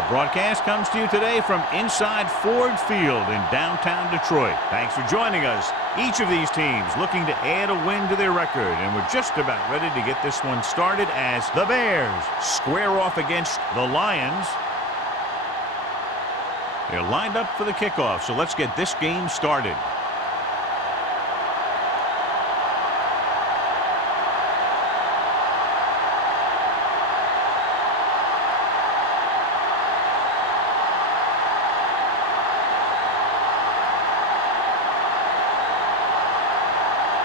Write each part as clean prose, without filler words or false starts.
Our broadcast comes to you today from inside Ford Field in downtown Detroit. Thanks for joining us. Each of these teams looking to add a win to their record, and we're just about ready to get this one started as the Bears square off against the Lions. They're lined up for the kickoff, so let's get this game started.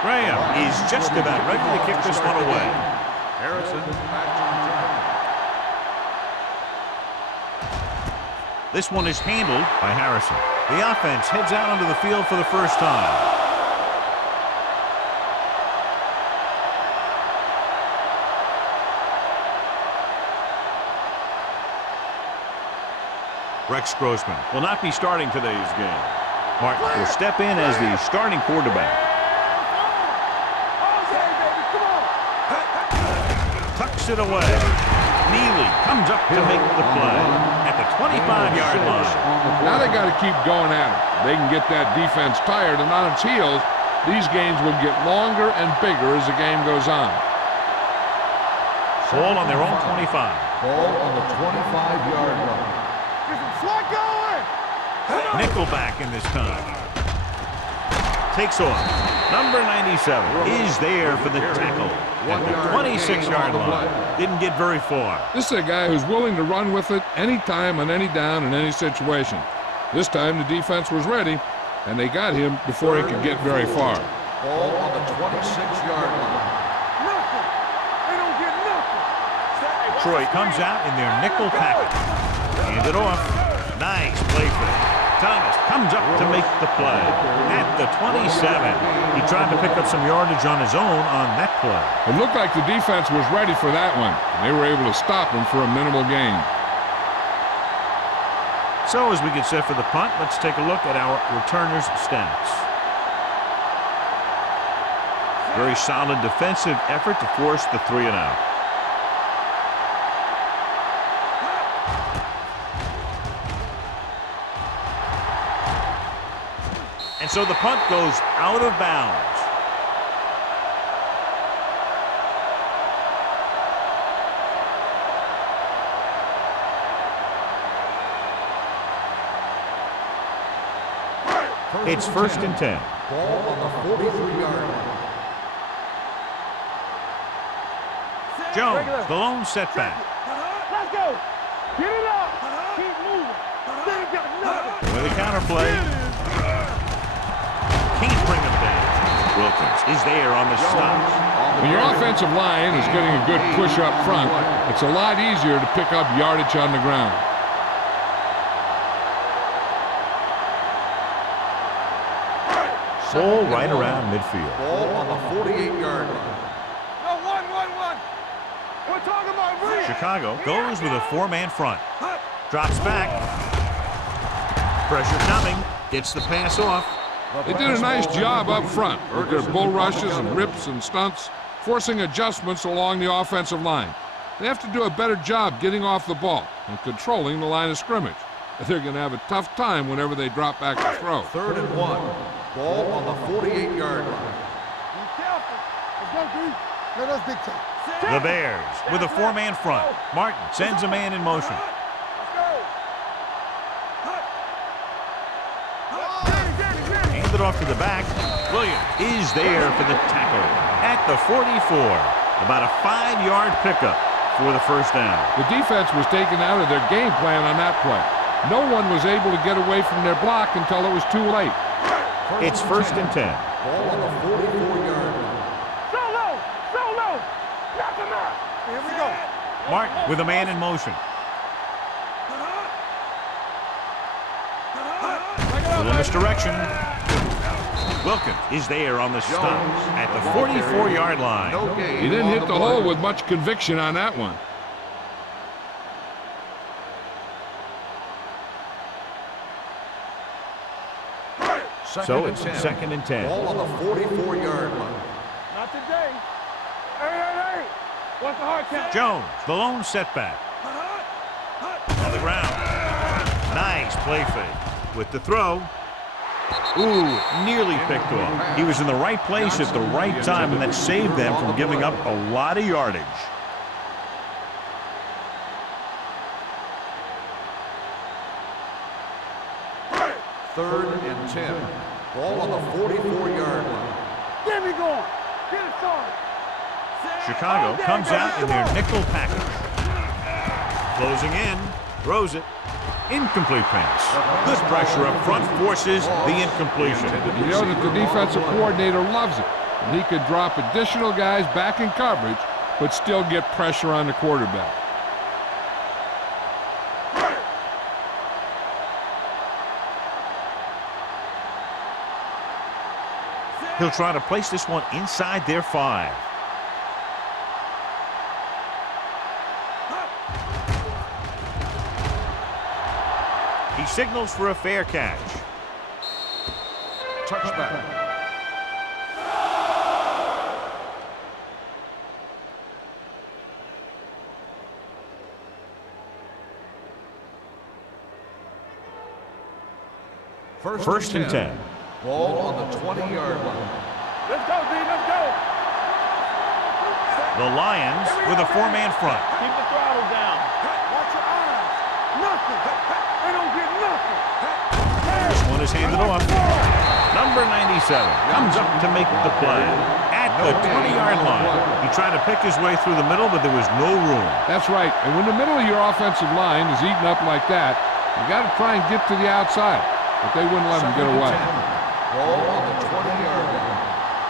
Graham is just about ready to kick this one away. Harrison. This one is handled by Harrison. The offense heads out onto the field for the first time. Rex Grossman will not be starting today's game. Martin will step in as the starting quarterback. Tucks it away. Neely comes up to make the play at the 25-yard line. Now they got to keep going at it. They can get that defense tired and on its heels. These games will get longer and bigger as the game goes on. Ball on their own 25. Ball on the 25-yard line. Nickelback in this time. Takes off. Number 97 is there for the tackle at the 26-yard line. Didn't get very far. This is a guy who's willing to run with it anytime, on any down, in any situation. This time the defense was ready, and they got him before he could get very far. Ball on the 26-yard line. Detroit comes out in their nickel package. Hand it off. Nice play fake. Thomas comes up to make the play at the 27. He tried to pick up some yardage on his own on that play. It looked like the defense was ready for that one. They were able to stop him for a minimal gain. So as we get set for the punt, let's take a look at our returners' stats. Very solid defensive effort to force the 3-and-out. And so the punt goes out of bounds. It's 1st and 10. Ball on the 43-yard line. Jones, the lone setback. Let's go. Get it up. Keep moving. They ain't got nothing. With a counterplay. Can't bring him down. Wilkins is there on the stop. When your offensive line is getting a good push up front, it's a lot easier to pick up yardage on the ground. Ball right around midfield. Ball on the 48-yard line. No, one. We're talking about real. Chicago goes with a 4-man front. Drops back. Pressure coming. Gets the pass off. They did a nice job up front with their bull rushes and rips and stunts, forcing adjustments along the offensive line. They have to do a better job getting off the ball and controlling the line of scrimmage. They're going to have a tough time whenever they drop back to throw. 3rd and 1. Ball on the 48-yard line. Be careful. Let's go, D. Let us dictate. The Bears with a 4-man front. Martin sends a man in motion. Let's go. Hand it off to the back. Williams is there for the tackle at the 44. About a 5-yard pickup for the first down. The defense was taken out of their game plan on that play. No one was able to get away from their block until it was too late. It's 1st and 10. Ball on the 44-yard line. So low. Knock him out. Here we go. Martin with a man in motion. A little misdirection. Wilkins is there on the stop at the 44-yard line. No gain. He didn't hit the hole with much conviction on that one. So it's 2nd and 10. Ball on the 44-yard line. Not today. Hey. What's the hard count? Jones, the lone setback. On the ground. Play fake with the throw. Ooh, nearly picked off. He was in the right place at the right time, and that saved them from giving up a lot of yardage. Third and 10. Ball on the 44-yard line. Get me going. Get it started. Chicago comes out in their nickel package. Closing in, throws it. Incomplete pass. Good pressure up front forces the incompletion. You know that the defensive coordinator loves it. And he could drop additional guys back in coverage, but still get pressure on the quarterback. He'll try to place this one inside their 5. He signals for a fair catch. Touchback. First and 10. Ball on the 20-yard line. Let's go, D. Let's go. The Lions with a 4-man front. Keep the throttle down. Watch your eyes. Nothing. They don't get nothing. This one is handed off. Number 97 comes up to make the play at the 20-yard line. He tried to pick his way through the middle, but there was no room. That's right. And when the middle of your offensive line is eaten up like that, you got to try and get to the outside. But they wouldn't let him get away. Ball on the 20-yard line.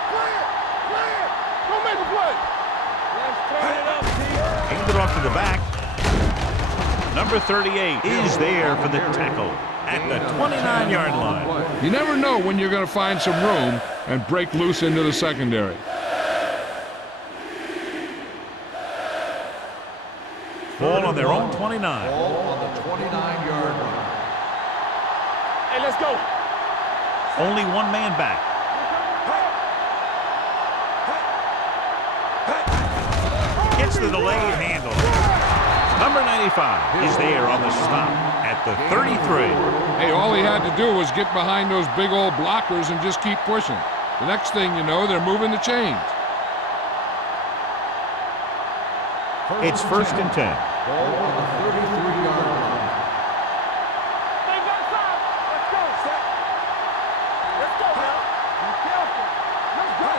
Clear. Clear. Go make a play. Let's turn it up, D. Handed off to the back. Number 38 is there for the tackle at the 29-yard line. You never know when you're going to find some room and break loose into the secondary. Ball on their own 29. Ball on the 29-yard line. Hey, let's go. Only one man back. Gets the delayed handle. Number 95 is there on the stop at the 33. Hey, all he had to do was get behind those big old blockers and just keep pushing. The next thing you know, they're moving the chains. It's first and 10. Ball on the 33-yard line. Things outside. Let's go. Let's go now. Be careful. Let's go.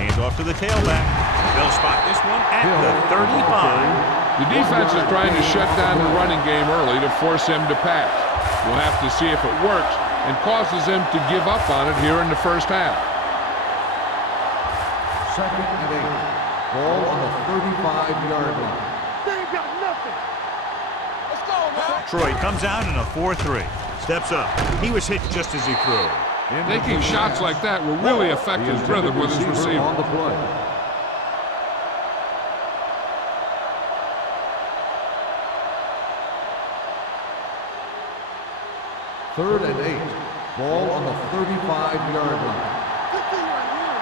Hand off to the tailback. They'll spot this one at the 35. The defense is trying to shut down the running game early to force him to pass. We'll have to see if it works and causes him to give up on it here in the first half. Second and 8. Ball on the 35-yard line. They ain't got nothing. Let's go now. Troy comes out in a 4-3. Steps up. He was hit just as he threw. Taking shots like that will really affect his rhythm with his receiver. On the play. Third and 8. Ball on the 35-yard line. Good thing right here.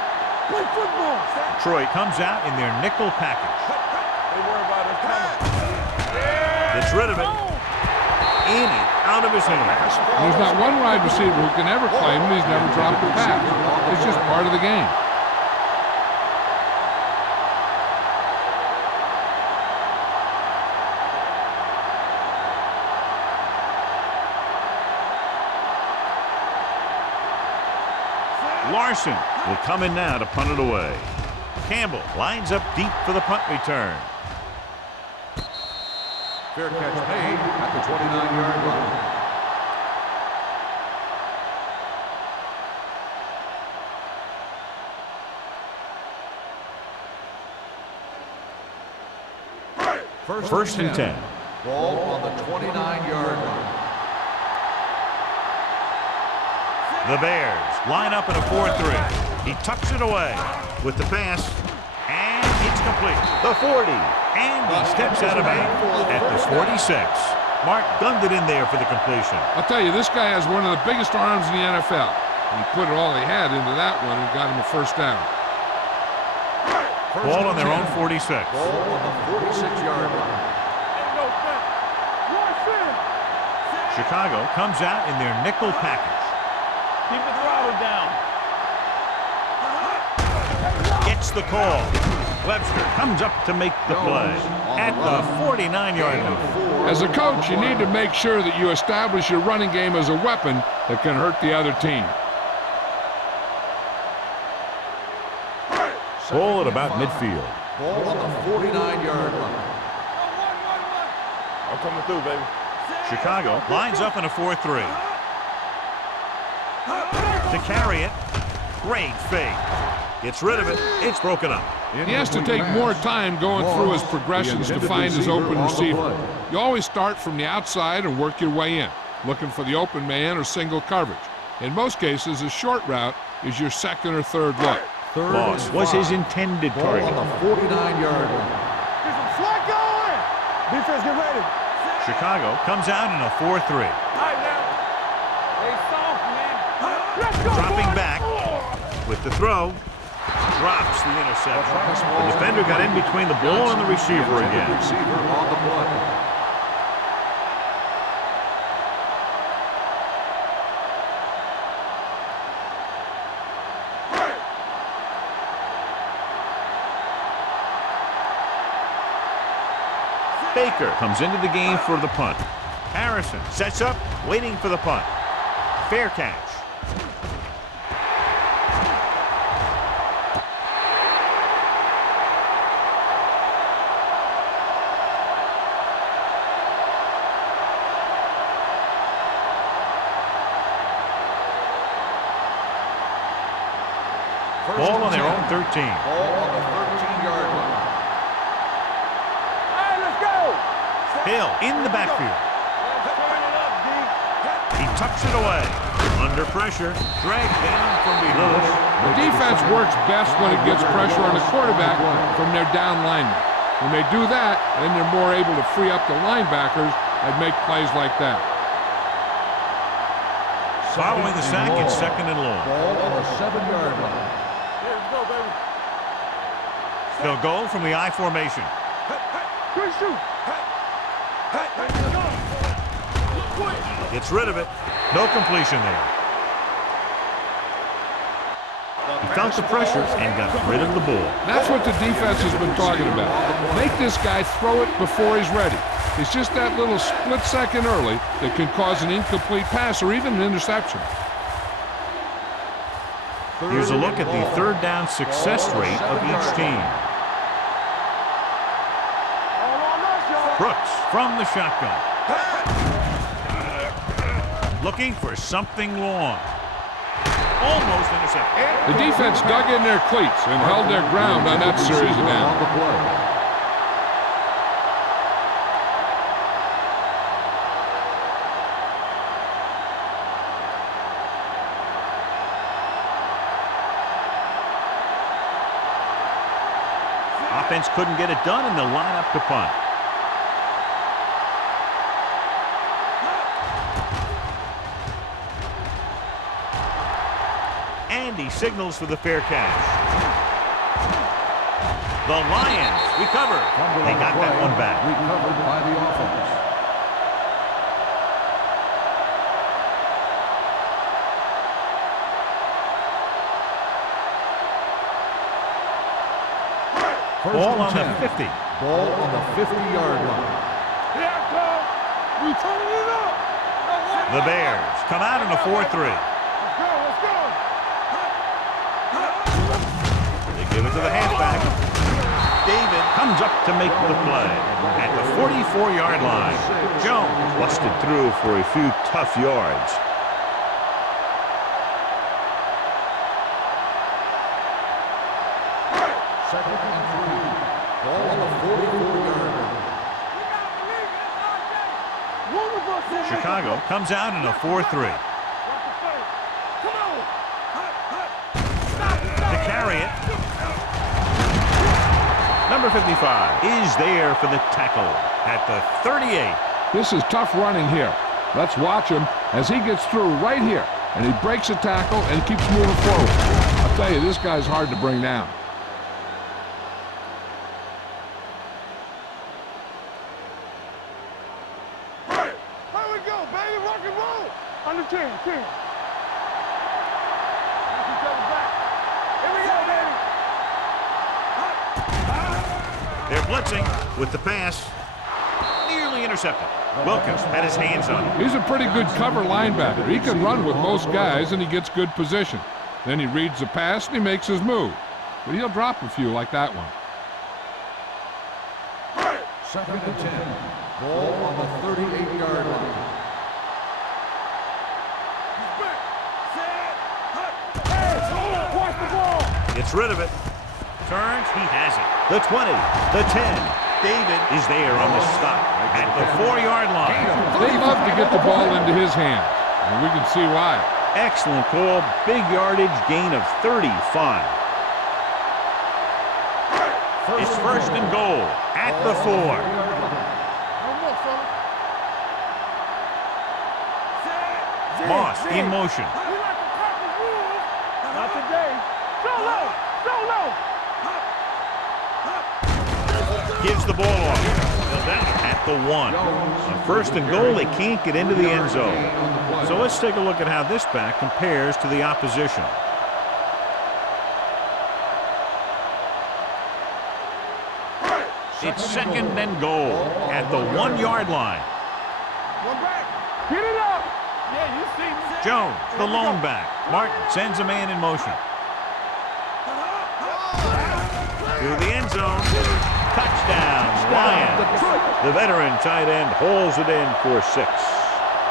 Play football. Troy comes out in their nickel package. They worry about us coming. Gets rid of it. In and out of his hands. There's not one wide receiver who can ever claim that he's never dropped a pass. It's just part of the game. Larson will come in now to punt it away. Campbell lines up deep for the punt return. Fair catch made at the 29-yard line. First and 10. Ball on the 29-yard line. The Bears line up in a 4-3. He tucks it away with the pass, and it's complete. The 40, and he steps out of bounds at the 46. Mark gunned it in there for the completion. I'll tell you, this guy has one of the biggest arms in the NFL. He put all he had into that one and got him a first down. Ball on their own 46. Ball on the 46-yard line. Ain't no thing. Watch this. Chicago comes out in their nickel package. Keep the throttle down. Gets the call. Webster comes up to make the play at the 49-yard line. As a coach, you need to make sure that you establish your running game as a weapon that can hurt the other team. Ball at about midfield. Ball on the 49-yard line. I'm coming through, baby. Chicago lines up in a 4-3. To carry it. Great fake. Gets rid of it. It's broken up. He has to take more time going through his progressions to find his open receiver. You always start from the outside and work your way in, looking for the open man or single coverage. In most cases, a short route is your second or third look. Loss was his intended target. Ball on the 49-yard line. Get some slack going. Defense, get ready. Chicago comes out in a 4-3. All right, now. Hey, soft, man. Let's go, Dropping boys. back with the throw. Drops the interception. The defender got in between the ball and the receiver again. Receiver on the play. Baker comes into the game for the punt. Harrison sets up, waiting for the punt. Fair catch. Ball on their own 13. Ball on the 13-yard line. All right, let's go. Hill in the backfield. Let's turn it up, D. He tucks it away. Under pressure, dragged down from behind. The defense works best when it gets pressure on the quarterback from their down linemen. When they do that, then they're more able to free up the linebackers and make plays like that. Following the sack, it's second and long. Ball on the 7-yard line. Here we go, baby. They'll go from the I formation. Quick shoot. Let's go. Gets rid of it. No completion there. He felt the pressure and got rid of the ball. That's what the defense has been talking about. Make this guy throw it before he's ready. It's just that little split second early that can cause an incomplete pass or even an interception. Here's a look at the third down success rate of each team. All on us, y'all. Brooks from the shotgun. Looking for something long. Almost intercepted. The defense dug in their cleats and held their ground on that series of On downs. the play. Offense couldn't get it done, and they'll line up to punt. And he signals for the fair catch. The Lions recover. They got that one back. Recovered by the offense. Ball on the 50. Ball on the 50-yard line. Here it comes. We turning it up. The Bears come out in a 4-3. Let's go, let's go. They give it to the halfback. David comes up to make the play at the 44-yard line. Jones busted through for a few tough yards. Second and 3. Ball on the 44-yard line. Chicago comes out in a 4-3. To carry it. Number 55 is there for the tackle at the 38. This is tough running here. Let's watch him as he gets through right here. And he breaks a tackle and keeps moving forward. I'll tell you, this guy's hard to bring down. Here we go, baby. They're blitzing with the pass. Nearly intercepted. Wilkins had his hands on him. He's a pretty good cover linebacker. He can run with most guys, and he gets good position. Then he reads the pass, and he makes his move. But he'll drop a few like that one. 2nd and 10. Ball on the 38-yard line. Gets rid of it. Turns. He has it. The 20. The 10. David is there on the stop at the 4-yard line. They love to get the ball into his hands, and we can see why. Excellent call. Big yardage, gain of 35. It's 1st and goal at the 4. Moss in motion. Not today. Solo! Solo! Gives the ball off. They'll down it at the 1. On 1st and goal, they can't get into the end zone. So let's take a look at how this back compares to the opposition. It's 2nd and goal at the 1-yard line. One back. Get it up. Yeah, you see me. Jones, the lone back. Martin sends a man in motion. To the end zone. Touchdown, Lions. The veteran tight end hauls it in for 6.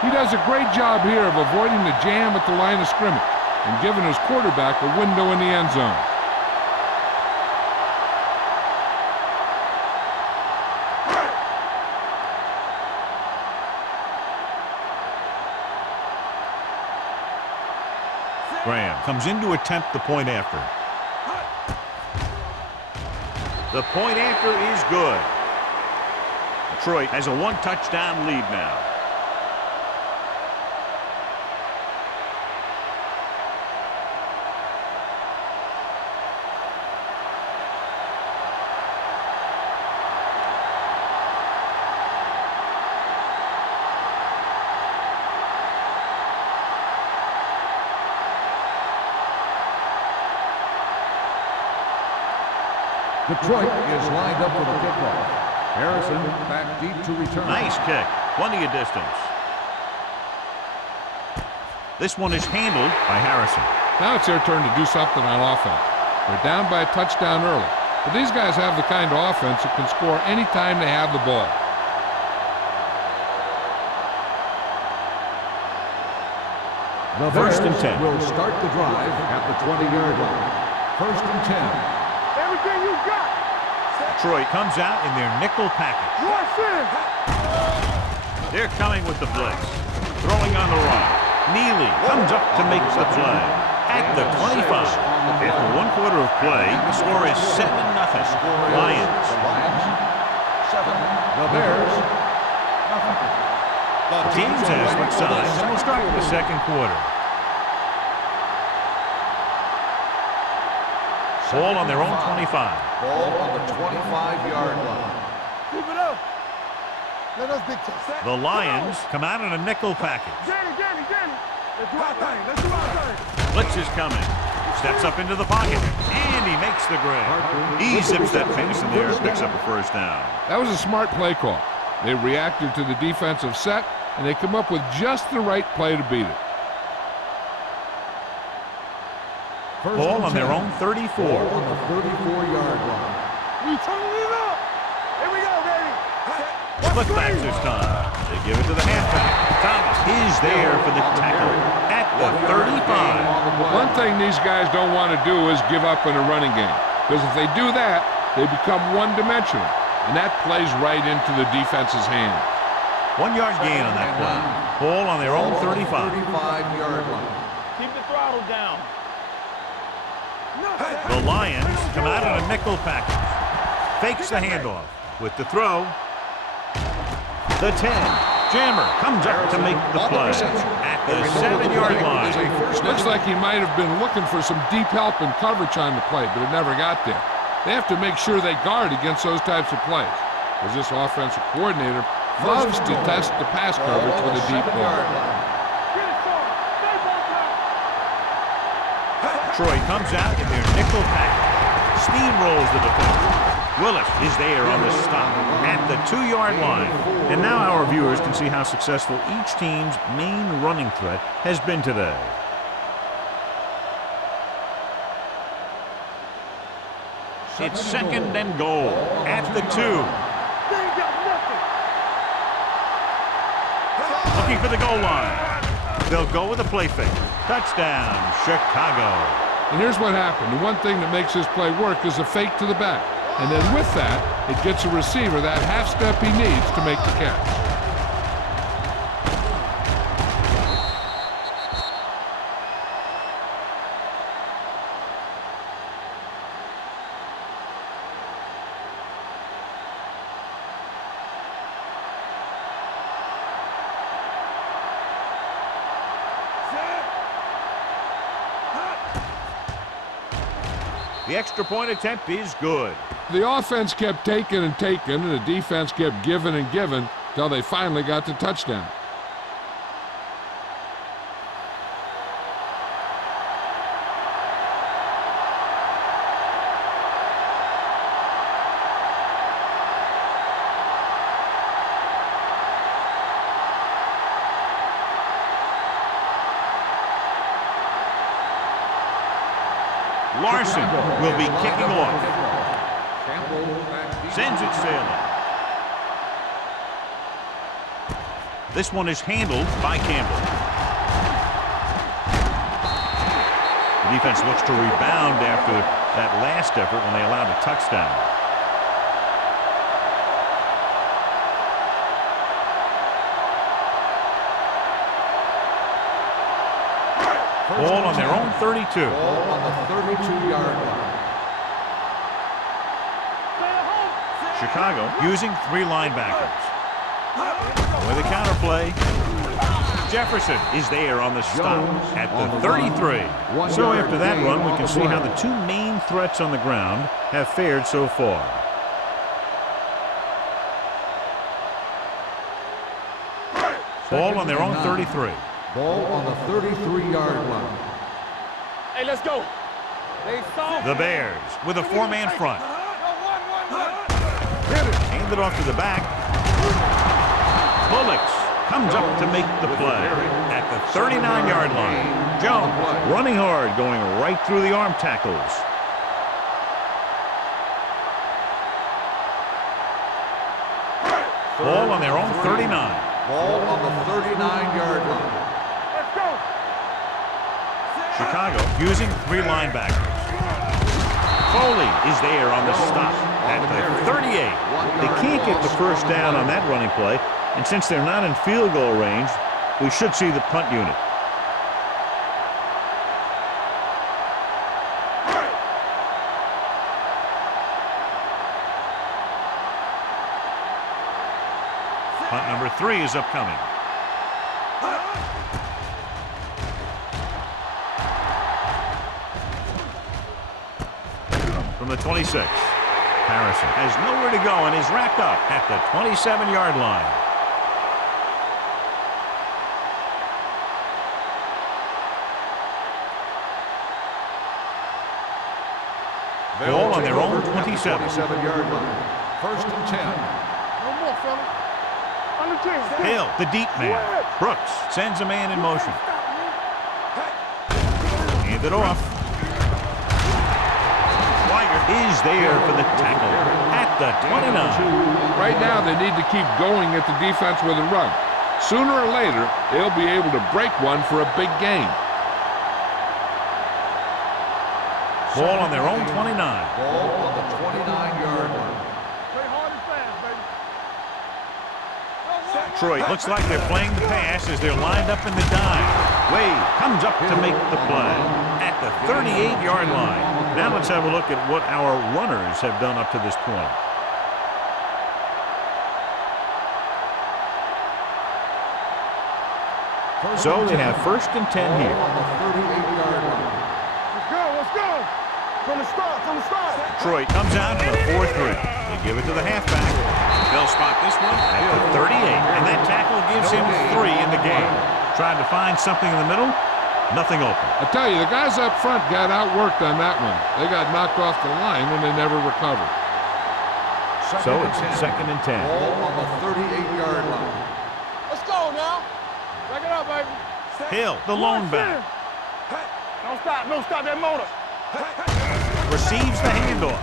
He does a great job here of avoiding the jam at the line of scrimmage and giving his quarterback a window in the end zone. Graham comes in to attempt the point after. The point after is good. Detroit has a 1-touchdown lead now. Detroit is lined up for the kickoff. Harrison back deep to return. Nice kick. Plenty of distance. This one is handled by Harrison. Now it's their turn to do something on offense. They're down by a touchdown early, but these guys have the kind of offense that can score any time they have the ball. The 1st and 10. will start the drive at the 20-yard line. 1st and 10. Everything you got. Detroit comes out in their nickel package. Rush in. They're coming with the blitz. Throwing on the run. Neely comes up to make the play. At the 25. After 1 quarter of play, the score is 7-0. Lions. 7. The Bears. The teams have switched sides, and we'll start with the 2nd quarter. Ball on their own 25. Ball on the 25-yard line. Keep it up. Let us dictate. The Lions come out in a nickel package. Danny. Let's do our thing. Let's do our thing. Blitz is coming. Steps up into the pocket, and he makes the grab. He zips that pass in there and picks up a 1st down. That was a smart play call. They reacted to the defensive set, and they come up with just the right play to beat it. Ball on their own 34. Ball on the 34-yard line. We turning it up. Here we go, baby. Split back this time. They give it to the halfback. Thomas is there for the tackle at the 35. One thing these guys don't want to do is give up in a running game, because if they do that, they become one-dimensional, and that plays right into the defense's hands. 1 yard gain on that play. Ball on their own 35. 35-yard line. Keep the throttle down. The Lions come out in a nickel package. Fakes the handoff with the throw. The 10. Jammer comes up to make the play at the 7-yard line. Looks like he might have been looking for some deep help and coverage on the play, but it never got there. They have to make sure they guard against those types of plays, because this offensive coordinator loves to test the pass coverage with a deep ball. Troy comes out in their nickel package. Steamrolls the defender. Willis is there on the stop at the 2-yard line. And now our viewers can see how successful each team's main running threat has been today. It's 2nd and goal at the 2. They ain't got nothing. Looking for the goal line. They'll go with a play fake. Touchdown, Chicago. And here's what happened. The one thing that makes this play work is a fake to the back. And then with that, it gets a receiver that half step he needs to make the catch. The extra point attempt is good. The offense kept taking and taking, and the defense kept giving and giving till they finally got the touchdown. Larson will be kicking off. Sends it sailing. This one is handled by Campbell. The defense looks to rebound after that last effort when they allowed a touchdown. Ball on their own 32. Ball on the 32-yard line. Chicago using 3 linebackers. With a counterplay. Jefferson is there on the stop at the 33. So after that run, we can see how the 2 main threats on the ground have fared so far. Ball on their own 33. Ball on the 33-yard line. Hey, let's go. They saw The Bears with a 4-man front. Hit it. Handed off to the back. Bullocks comes up to make the play at the 39-yard line. Jones running hard, going right through the arm tackles. Ball on their own 39. Ball on the 39-yard line. Let's go. Chicago using 3 linebackers. Foley is there on the stop at the 38. They can't get the first down on that running play, and since they're not in field goal range, we should see the punt unit. Punt number 3 is upcoming. From the 26. Harrison has nowhere to go and is wrapped up at the 27-yard line. Ball on their own 27. 27-yard line. 1st and 10. No more, fella. On the 10. Hill, the deep man. Brooks sends a man in motion. Hand it off. Swigert is there for the tackle at the 29. Right now, they need to keep going at the defense with a run. Sooner or later, they'll be able to break one for a big gain. Ball on their own 29. Ball on the 29-yard line. Play hard and fast, baby. Detroit looks like they're playing the pass as they're lined up in the dive. Wade comes up to make the play at the 38-yard line. Now let's have a look at what our runners have done up to this point. So they have 1st and 10 here. On the 38-yard line. Let's go, let's go. From the start, from the start. Detroit comes out for a 4-3. They give it to the halfback. They'll spot this one at the 38, and that tackle gives him 3 in the game. Trying to find something in the middle, nothing open. I tell you, the guys up front got outworked on that one. They got knocked off the line and they never recovered. So it's 2nd and 10. Ball on the 38-yard line. Let's go now. Back it up, baby. Hill, the lone back, Don't stop. Don't stop that motor. receives the handoff.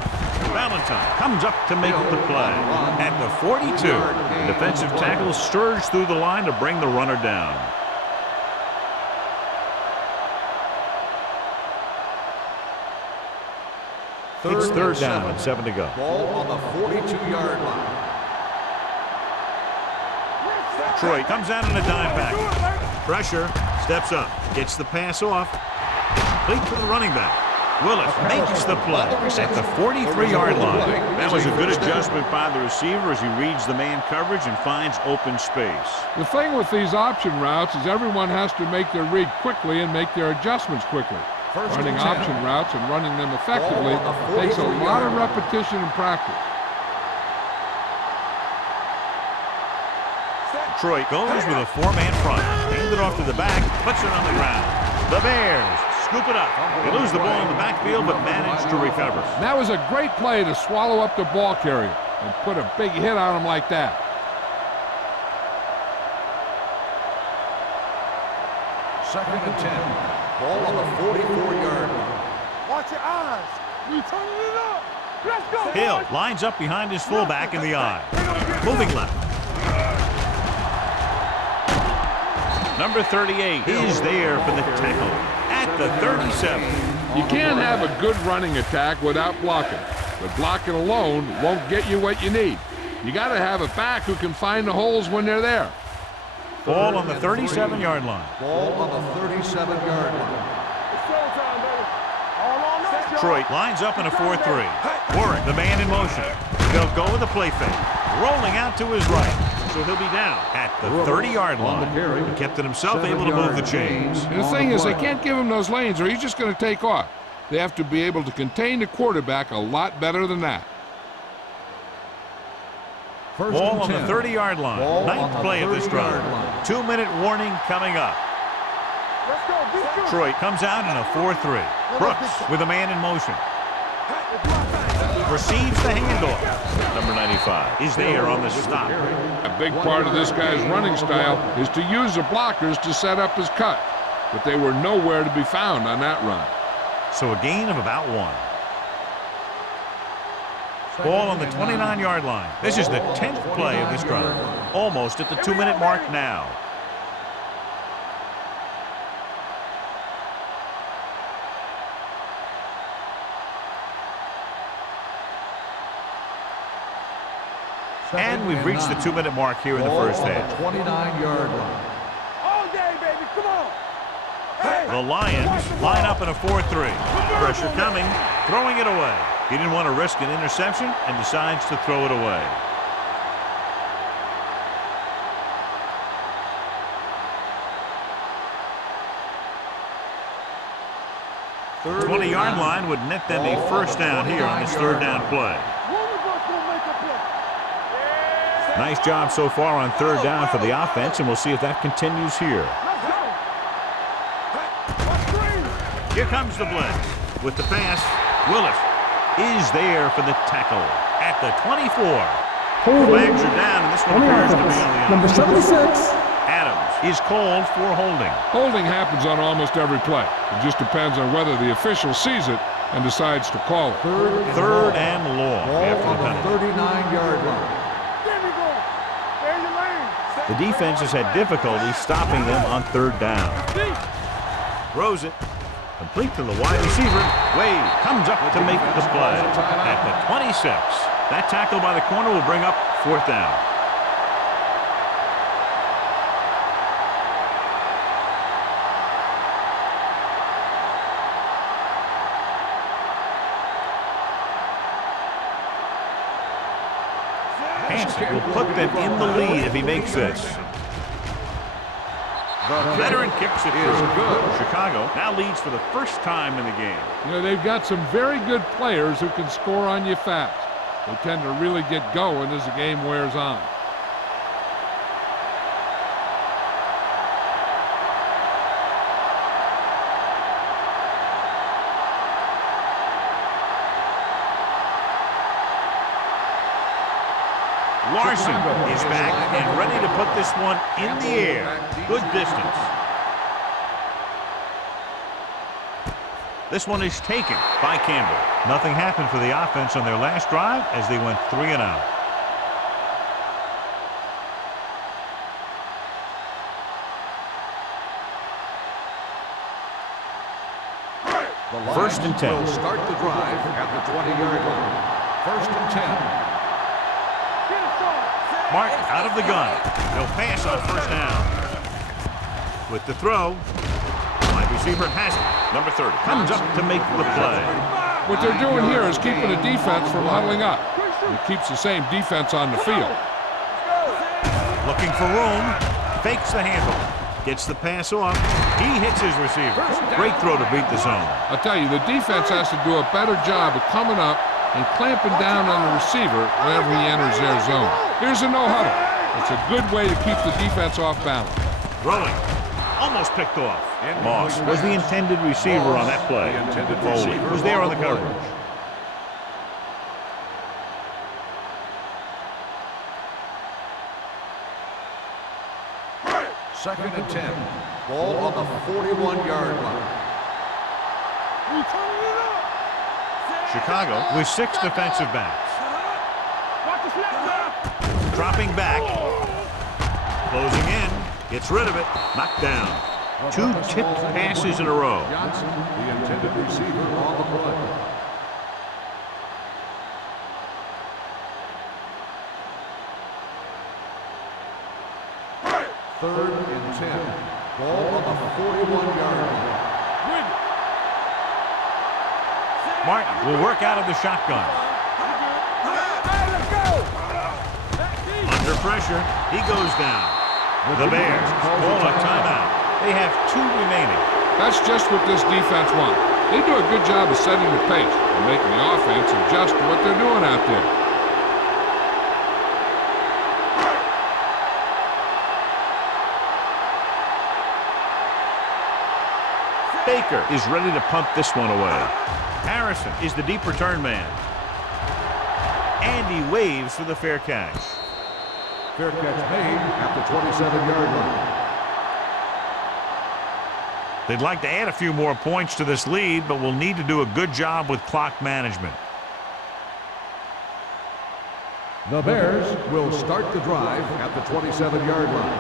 Valentine comes up to make the play. At the 42, the defensive tackle surged through the line to bring the runner down. It's 3rd down and 7 to go. Ball on the 42-yard line. Detroit comes out in a dime back. Pressure, steps up, gets the pass off. Complete to the running back. Willis makes the play at the 43-yard line. That was a good adjustment by the receiver as he reads the man coverage and finds open space. The thing with these option routes is everyone has to make their read quickly and make their adjustments quickly. Running option routes and running them effectively takes a lot of repetition and practice. Detroit goes with a 4-man front. Hand it off to the back, puts it on the ground. The Bears scoop it up. They lose the ball in the backfield, but manage to recover. And that was a great play to swallow up the ball carrier and put a big hit on him like that. Second and 10. Ball on the 44-yard line. Watch your eyes. We turning it up. Let's go. Hill boys. lines up behind his fullback in the eye. Moving left. Number 38 is there for the tackle at the 37. You can't have a good running attack without blocking, but blocking alone won't get you what you need. You got to have a back who can find the holes when they're there. Ball on the 37-yard line. Ball on the 37-yard line. It's showtime, baby. All on us, y'all. Detroit lines up in a 4-3. Warren, the man in motion. They'll go with a play fake. Rolling out to his right. So he'll be down at the 30-yard line. He kept it himself, able to move the chains. And the thing is, they can't give him those lanes or he's just going to take off. They have to be able to contain the quarterback a lot better than that. Ball on the 30-yard line. Ninth play of this drive. 2-minute warning coming up. Let's go. Beat you. Detroit comes out in a 4-3. Brooks with a man in motion. Receives the handoff. Number 95 is there on the stop. A big part of this guy's running style is to use the blockers to set up his cut, but they were nowhere to be found on that run. So a gain of about 1. Ball on the 29-yard line. This is the 10th play of this drive. Almost at the 2-minute mark now. And we've reached the 2-minute mark here in the first half. 29-yard line. All day, baby. Come on. Hey. The Lions line up in a 4-3. Pressure coming, throwing it away. He didn't want to risk an interception and decides to throw it away. The 20-yard line would net them a first down here on this 3rd down play. One of us will make a play. Nice job so far on 3rd down for the offense, and we'll see if that continues here. Let's go. Let's green. Here comes the blitz. With the pass, Willis is there for the tackle at the 24. Flags are down, and this one appears to be on the Number 76. Adams is called for holding. Holding happens on almost every play. It just depends on whether the official sees it and decides to call it. Third and long Ball after the on the penalty. 39-yard line. There we go. There's your lane. The defense has had difficulty stopping them on 3rd down. Throws it. Complete to the wide receiver. Wade comes up to make the play at the 26. That tackle by the corner will bring up 4th down. Hansen will put them in the lead if he makes this. The veteran kicks it through. Chicago now leads for the first time in the game. You know, they've got some very good players who can score on you fast. They tend to really get going as the game wears on. Larson is back and ready to put this one in the air. Good distance. This one is taken by Campbell. Nothing happened for the offense on their last drive as they went 3 and out. First and 10. Will start the drive at the 20-yard line. First and 10. Martin out of the gun. He'll pass on first down. With the throw, wide receiver has it. Number 30 comes up to make the play. What they're doing here is keeping the defense from huddling up. It keeps the same defense on the field. Looking for room, fakes the handle, gets the pass off. He hits his receiver. Great throw to beat the zone. I'll tell you, the defense has to do a better job of coming up and clamping down on the receiver whenever he enters their zone. Here's a no-huddle. It's a good way to keep the defense off balance. Throwing. Almost picked off. Moss was the intended receiver on that play. Foley was there on the coverage. Second and 10. Ball on the 41-yard line. Chicago with 6 defensive backs. Dropping back. Closing in. Gets rid of it. Knocked down. 2 tipped passes in a row. Johnson, the intended receiver on the play. Third and 10. Ball on the 41-yard line. Martin will work out of the shotgun. Under pressure, he goes down. The Bears call a timeout. They have 2 remaining. That's just what this defense wants. They do a good job of setting the pace and making the offense adjust to what they're doing out there. Baker is ready to punt this one away. Harrison is the deep return man. And he waves for the fair catch. Fair catch made at the 27-yard line. They'd like to add a few more points to this lead, but will need to do a good job with clock management. The Bears will start the drive at the 27-yard line.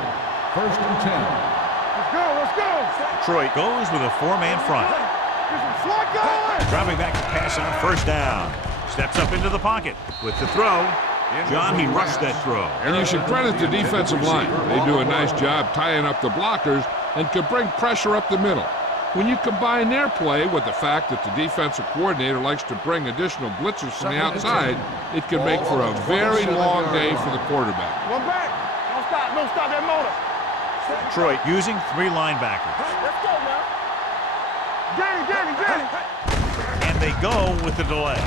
First and 10. Let's go. Detroit goes with a 4-man front. Dropping back to pass on first down. Steps up into the pocket with the throw. John, he rushed that throw. And you should credit the defensive line. They do a nice job tying up the blockers and can bring pressure up the middle. When you combine their play with the fact that the defensive coordinator likes to bring additional blitzers from the outside, it can make for a very long day for the quarterback. One back. Don't stop that motor. Detroit using 3 linebackers. Let's go, man. Danny. And they go with the delay.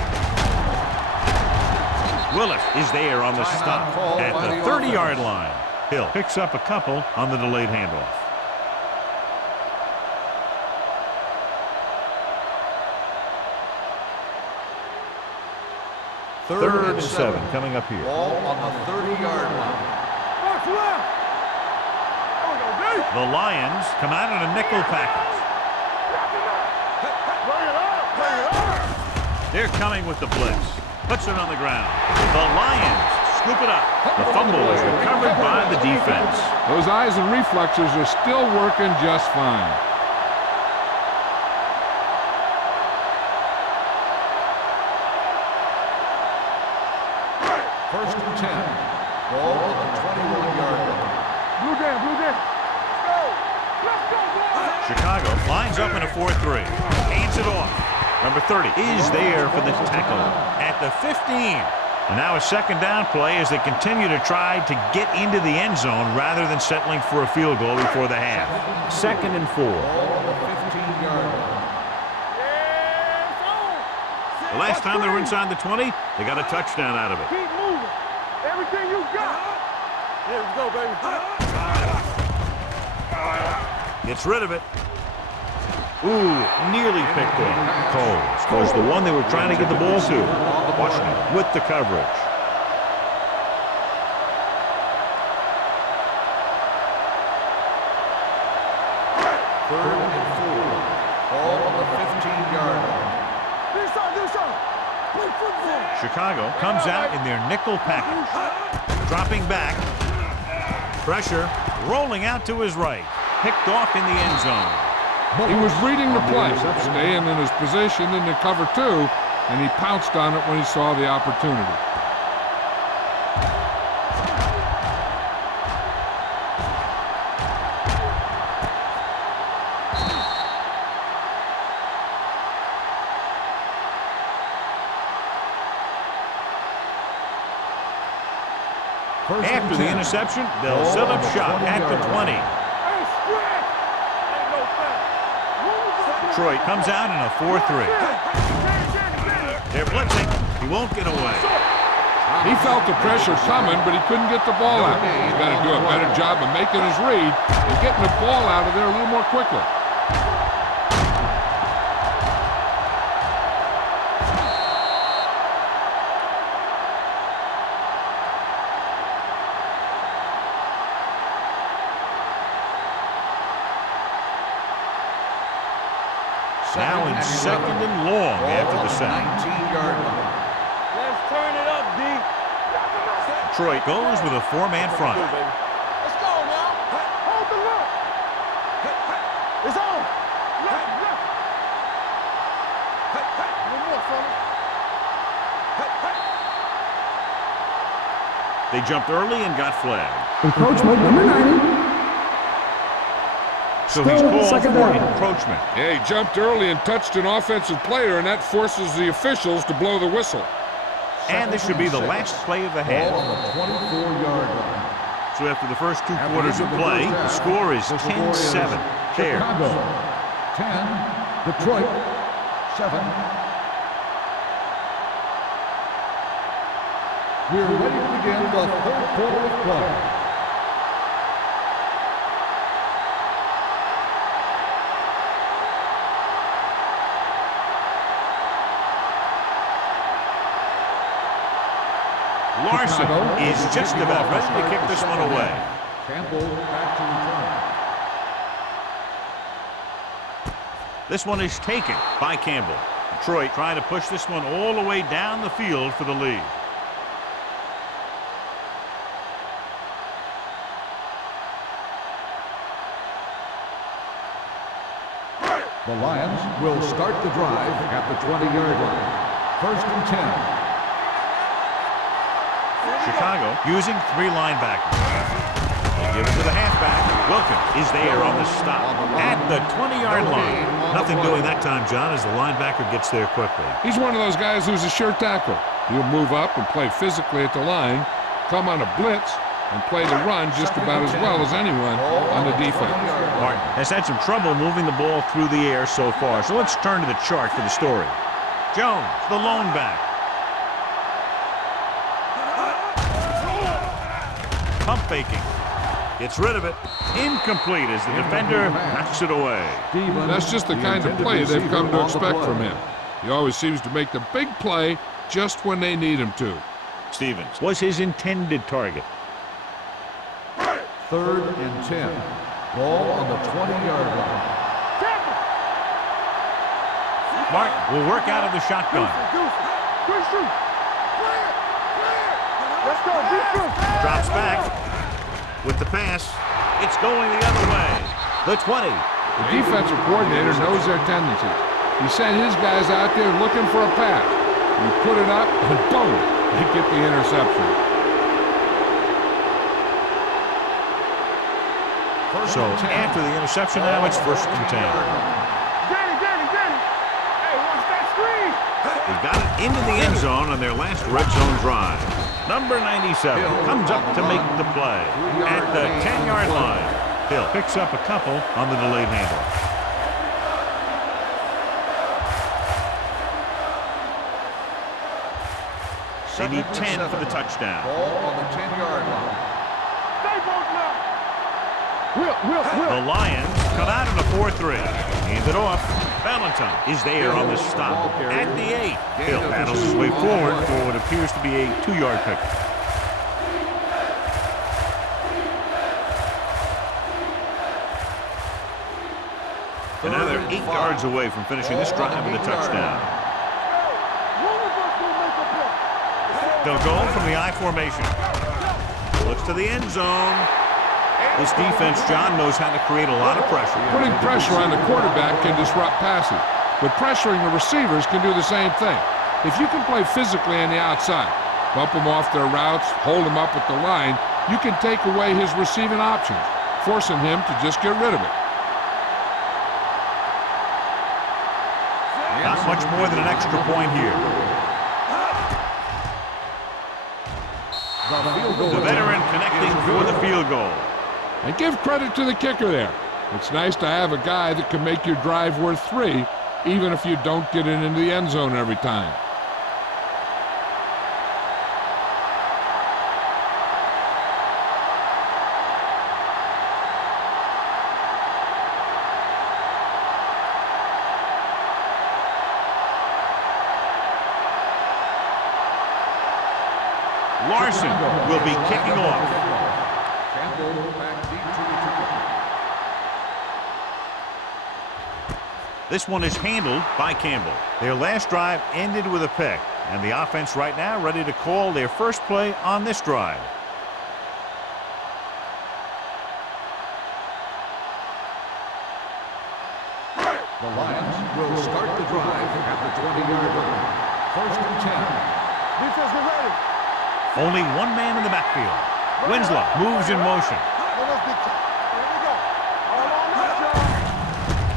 Willis is there on the stop at the 30-yard line. Hill picks up a couple on the delayed handoff. Third and 7 coming up here. Ball on the 30-yard line. The Lions come out in a nickel package. They're coming with the blitz. Puts it on the ground. The Lions scoop it up. The fumble is recovered by the defense. Those eyes and reflexes are still working just fine. First and 10. Ball on the 21-yard line. Blue down. Let's go, boys. Chicago lines up in a 4-3. Hands it off. Number 30 is there for the tackle at the 15. And now a second down play as they continue to try to get into the end zone rather than settling for a field goal before the half. Second and 4. Ball on the 15-yard line. The last time they were inside the 20, they got a touchdown out of it. Keep moving. Everything you got. Yeah, let's go, baby. Gets rid of it. Ooh, nearly picked off. Coles was the one they were trying to get the ball to. Washington with the coverage. Chicago comes out in their nickel package. Dropping back. Pressure. Rolling out to his right. Picked off in the end zone. He was reading the play, staying in his position in the cover 2, and he pounced on it when he saw the opportunity. After the interception, they'll set up shop at the 20. Detroit comes out in a 4-3. They're blitzing. He won't get away. He felt the pressure coming, but he couldn't get the ball out. He's got to do a better job of making his read and getting the ball out of there a little more quickly. Now in second and long after the sack. 19-yard line. Let's turn it up, D. Detroit goes with a 4-man front. Let's go now. Hold the look. It's on. Left. One more, fella. They jumped early and got flagged. Encroachment, number 90. So he's Still called second for down. encroachment. Yeah, he jumped early and touched an offensive player, and that forces the officials to blow the whistle. And this should be the last play of the half. Ball on the 24-yard line. So after the first 2 quarters of play, the score is 10-7. Bears. Chicago 10, Detroit 7. We're ready to begin the third quarter of play. Larson is just about ready to kick this one away. Campbell back to return. This one is taken by Campbell. Detroit trying to push this one all the way down the field for the lead. The Lions will start the drive at the 20-yard line. First and 10. Chicago using 3 linebackers. They give it to the halfback. Wilkin is there on the stop at the 20-yard line. Nothing doing that time, John, as the linebacker gets there quickly. He's one of those guys who's a sure tackle. He'll move up and play physically at the line, come on a blitz, and play the run just about as well as anyone on the defense. Martin has had some trouble moving the ball through the air so far, so let's turn to the chart for the story. Jones, the lone back. Pump faking. Gets rid of it. Incomplete as the defender knocks it away. That's just the kind of play they've come to expect from him. He always seems to make the big play just when they need him to. Stevens was his intended target. Third and 10. Ball on the 20-yard line. Martin will work out of the shotgun. Let's go, Drops back with the pass. It's going the other way. The 20. The defensive coordinator knows their tendencies. He sent his guys out there looking for a pass. He put it up, and boom, they get the interception. So after the interception, now it's first and 10. Danny. Hey, watch that screen. They got it into the end zone on their last red zone drive. Number 97 comes up to make the play at the 10-yard line. Hill picks up a couple on the delayed handle. They need 10 for the touchdown. Ball on the 10-yard line. Stay both now. The Lions come out in a 4-3. Hand it off. Valentine is there on the stop at the 8. Hill battles his way forward for what appears to be a 2-yard pickup. Another 8 yards away from finishing this drive with a touchdown. They'll go from the I formation. Looks to the end zone. This defense, John, knows how to create a lot of pressure. Putting pressure on the quarterback can disrupt passing, but pressuring the receivers can do the same thing. If you can play physically on the outside, bump them off their routes, hold them up at the line, you can take away his receiving options, forcing him to just get rid of it. Not much more than an extra point here. The veteran connecting for the field goal. And give credit to the kicker there. It's nice to have a guy that can make your drive worth 3, even if you don't get it into the end zone every time. Larson will be kicking off. This one is handled by Campbell. Their last drive ended with a pick, and the offense right now ready to call their first play on this drive. The Lions will start the drive at the 20-yard line. First and 10. Defense, get ready. Only one man in the backfield. Winslow moves in motion. Let us be quick. Here we go. All on us, y'all.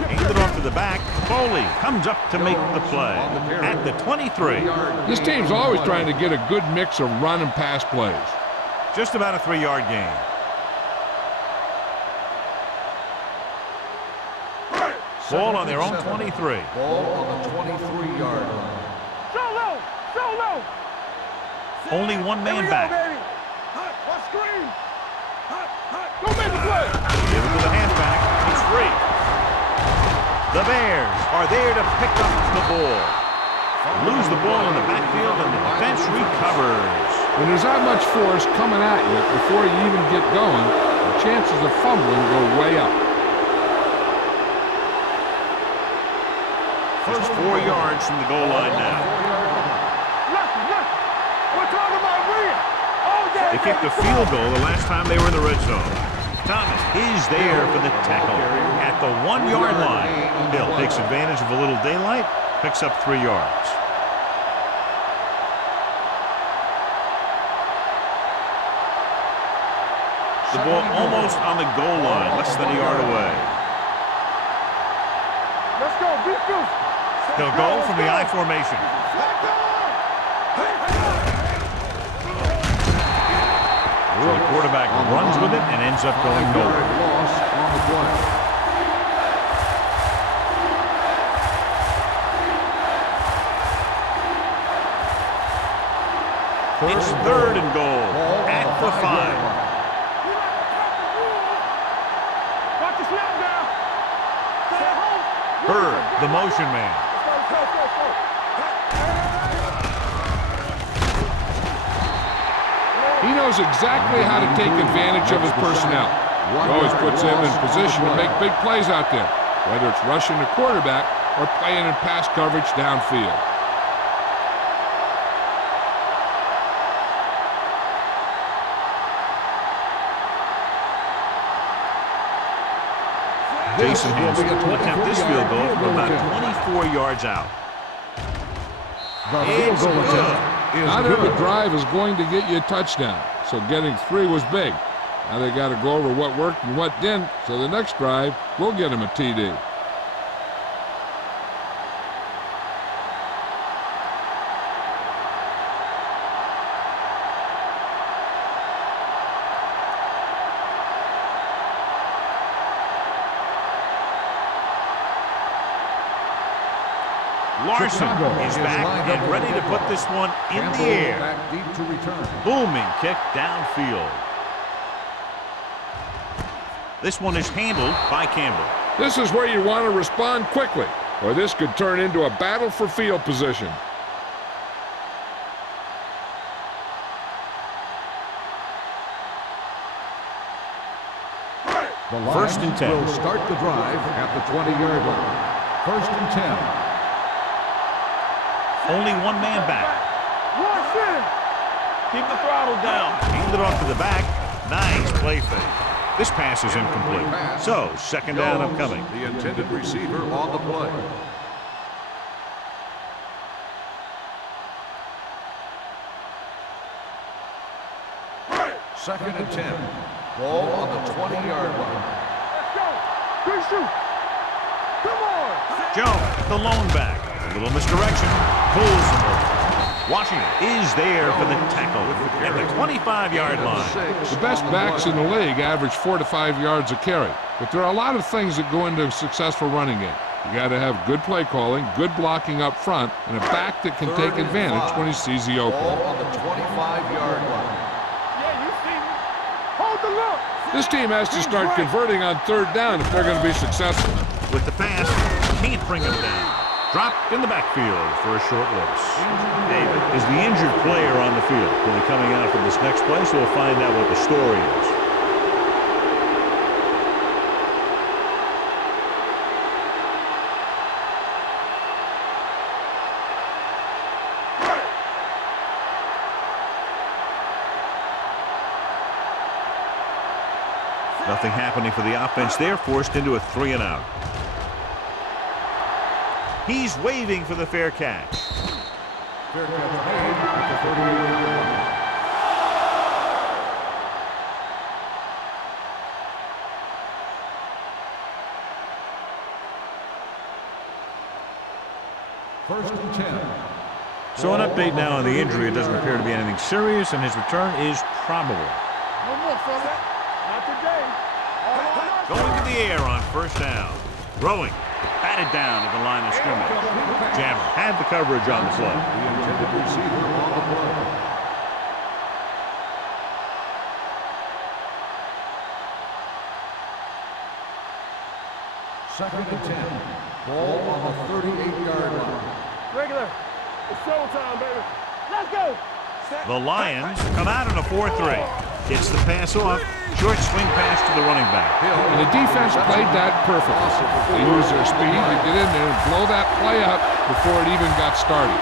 Handed off to the back. Foley comes up to make the play at the 23. This team's always trying to get a good mix of run and pass plays. Just about a 3-yard gain. Ball on their own 23. Ball on the 23-yard line. So low. So low. Only one man Here we back. go, baby. What screen? Go make the play. Give it to the halfback. It's free. The Bears are there to pick up the ball. Lose the ball in the backfield, and the defense recovers. When there's that much force coming at you before you even get going, the chances of fumbling go way up. Just 4 yards from the goal line now. Look. We're talking about win. Oh, yeah. They kicked a field goal the last time they were in the red zone. Thomas is there for the tackle at the 1-yard line. Hill takes advantage of a little daylight, picks up 3 yards. The ball almost on the goal line, less than a yard away. Let's go. Be fierce. He'll go from the I formation. So the quarterback runs with it and ends up going nowhere. Loss on the play. It's 3rd and goal at the 5. Watch the snap now. Bird, the motion man. He knows exactly how to take advantage of his personnel. He always puts him in position to make big plays out there, whether it's rushing the quarterback or playing in pass coverage downfield. Jason Hansen will attempt this field goal from about 24 yards out. It's good. Not every drive is going to get you a touchdown, so getting 3 was big. Now they got to go over what worked and what didn't, so the next drive will get him a TD. Larson is back and ready to put this one in the air. Back deep to return. Booming kick downfield. This one is handled by Campbell. This is where you want to respond quickly, or this could turn into a battle for field position. The Lions First and 10. will start the drive at the 20-yard line. First and 10. Only one man back. One center. Keep the throttle down. Handed off to the back. Nice play fake. This pass is incomplete. So, second down upcoming. The intended receiver on the play. Second and 10. Ball on the 20-yard line. Let's go. Good shoot. Come on. Jones, the lone back. A little misdirection. Pulls him over. Washington is there for the tackle at the 25-yard line. The best backs in the league average 4 to 5 yards a carry. But there are a lot of things that go into a successful running game. You got to have good play calling, good blocking up front, and a back that can take advantage when he sees the open. Ball on the 25-yard line. Yeah, you see me. Hold the look. This team has to start converting on third down if they're going to be successful. With the pass, can't bring him down. Dropped in the backfield for a short loss. David is the injured player on the field. Will be coming out for this next play, so we'll find out what the story is. Nothing happening for the offense there, forced into a 3-and-out. He's waving for the fair catch. Fair catch made at the 38-yard line. First and 10. So an update now on the injury. It doesn't appear to be anything serious, and his return is probable. No more, fella. Not today. Going to the air on first down. Throwing. Batted down at the line of scrimmage. Jammer had the coverage on the play. The intended receiver on the play. Second and 10. Ball on the 38-yard line. Regular. It's showtime, baby. Let's go. The Lions come out in a 4-3. Gets the pass off. Short swing pass to the running back. And the defense played that perfectly. They used their speed to get in there and blow that play up before it even got started.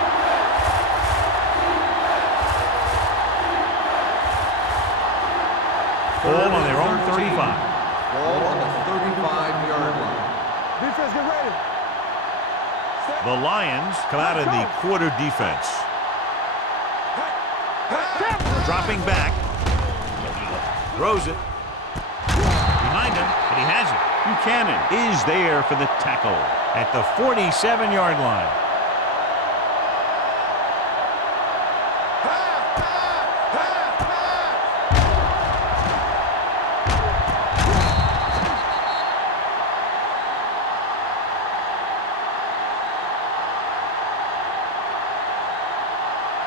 Ball on their own 35. Ball on the 35-yard line. Defense, get ready. The Lions come out in the quarter defense. Dropping back. Throws it. Behind him, and he has it. Buchanan is there for the tackle at the 47-yard line.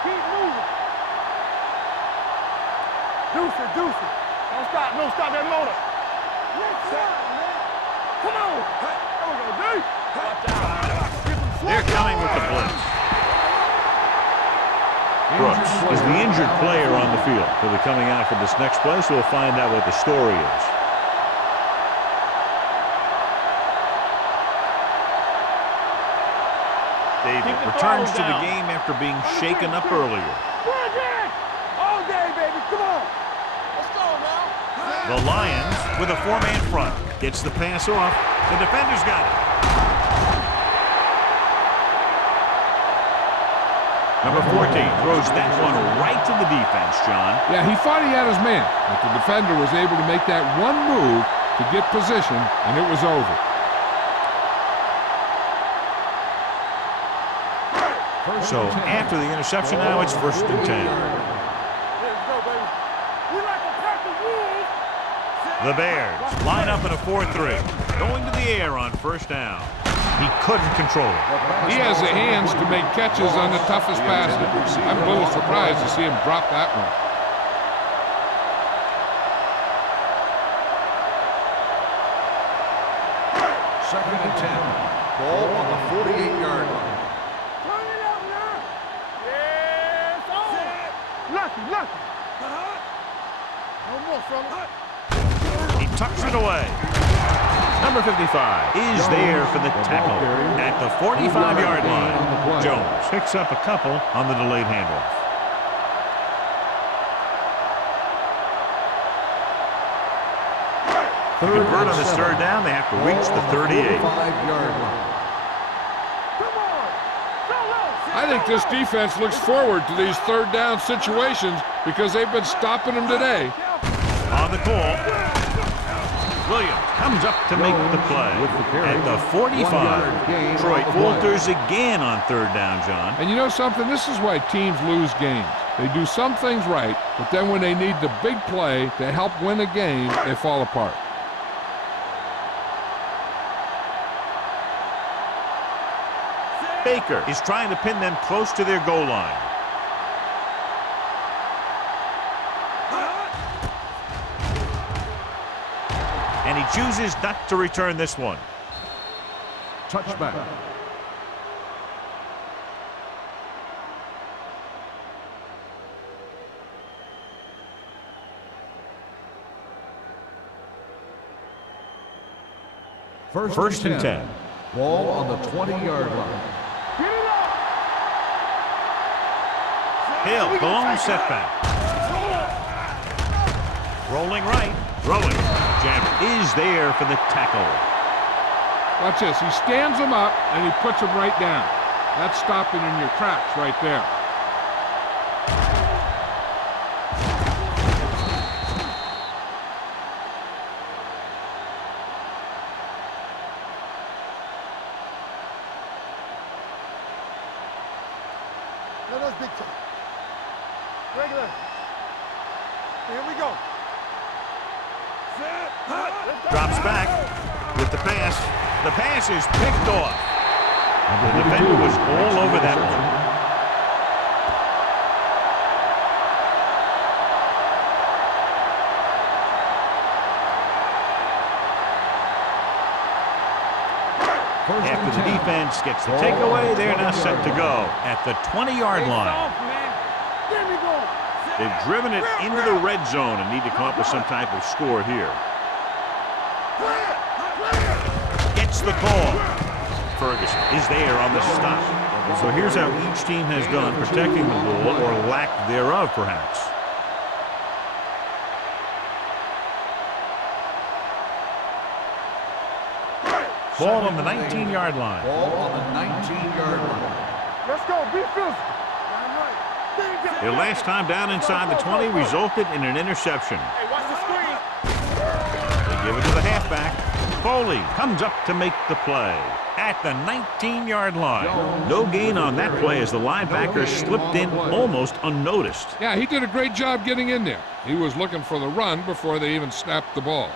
Keep moving. Deuce it, deuce it. Don't stop, no stop that motor. Come on. There we go, D. They're coming with the blitz. Brooks is the injured player on the field. He'll be coming out for this next play, so we'll find out what the story is. David returns to the game after being shaken up earlier. All day, baby. Come on. Let's go now. The Lions with a 4-man front. Gets the pass off. The defender's got it. Number 14 throws that one right to the defense, John. Yeah, he thought he had his man, but the defender was able to make that one move to get position, and it was over. So after the interception, now it's first and 10. Let's go, baby. We like a pack of wolves. The Bears line up in a 4-3. Going to the air on first down. He couldn't control it. He has the hands to make catches on the toughest passes. I'm a little surprised to see him drop that one. Second and 10. Ball on the 48-yard line. Turn it up now. Yes, on. Lucky, lucky. No more, fella. He tucks it away. Number 55 is there for the tackle at the 45-yard line. Jones picks up a couple on the delayed handoff. To convert on this third down, they have to reach the 38. 45-yard line. I think this defense looks forward to these third down situations because they've been stopping them today. On the call, Williams comes up to make the play. At the 45, Detroit falters again on third down, John. And you know something? This is why teams lose games. They do some things right, but then when they need the big play to help win a game, they fall apart. Baker is trying to pin them close to their goal line. And he chooses not to return this one. Touchback. First and 10. Ball on the 20-yard line. Hill, the lone setback. Rolling right, throwing. Jam is there for the tackle. Watch this. He stands them up, and he puts them right down. That's stopping in your tracks right there. Let us dictate. Regular. Here we go. Drops back with the pass. The pass is picked off. The defender was all over that one. After the defense gets the takeaway, they're now set to go at the 20-yard line. They've driven it into the red zone and need to come up with some type of score here. Gets the call. Ferguson is there on the stop. So here's how each team has done protecting the ball, or lack thereof, perhaps. Ball on the 19-yard line. Ball on the 19-yard line. Let's go. Be physical. Their last time down inside the 20 resulted in an interception. Hey, watch the screen. They give it to the halfback. Foley comes up to make the play at the 19-yard line. No gain on that play as the linebacker slipped in almost unnoticed. Yeah, he did a great job getting in there. He was looking for the run before they even snapped the ball.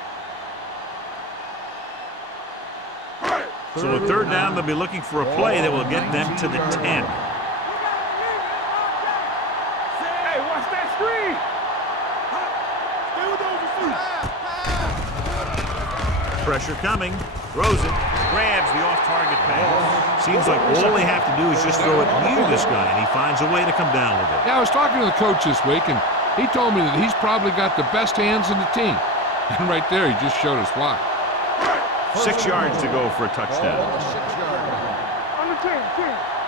So a third down, they'll be looking for a play that will get them to the 10. Hey, watch that screen. Stay with those receivers. Pressure coming. Throws it. Grabs the off-target pass. Seems like all they have to do is just throw it near this guy, and he finds a way to come down with it. Yeah, I was talking to the coach this week, and he told me that he's probably got the best hands in the team. And right there, he just showed us why. 6 yards to go for a touchdown. On the 6-yard line. On the team.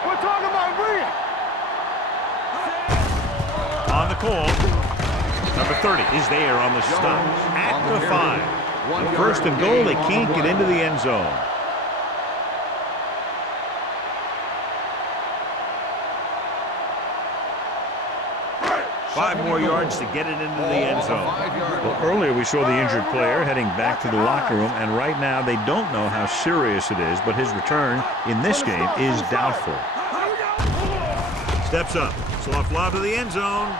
We're talking about brilliant. On the call. Number 30 is there on the stop. At the 5. First and goal, they can't get into the end zone. Five more yards to get it into the end zone. Well, earlier we saw the injured player heading back to the locker room, and right now they don't know how serious it is, but his return in this game is doubtful. Steps up. Soft lob to the end zone.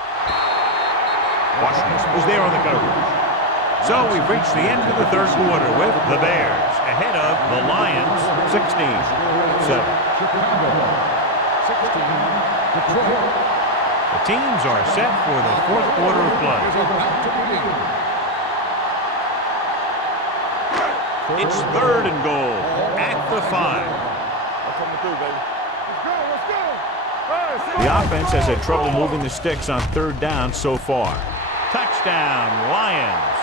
Washington was there on the coverage. So we've reached the end of the third quarter with the Bears ahead of the Lions 16-7. Chicago. 16. Detroit. The teams are set for the fourth quarter of play. It's third and goal at the 5. The offense has had trouble moving the sticks on third down so far. Touchdown, Lions.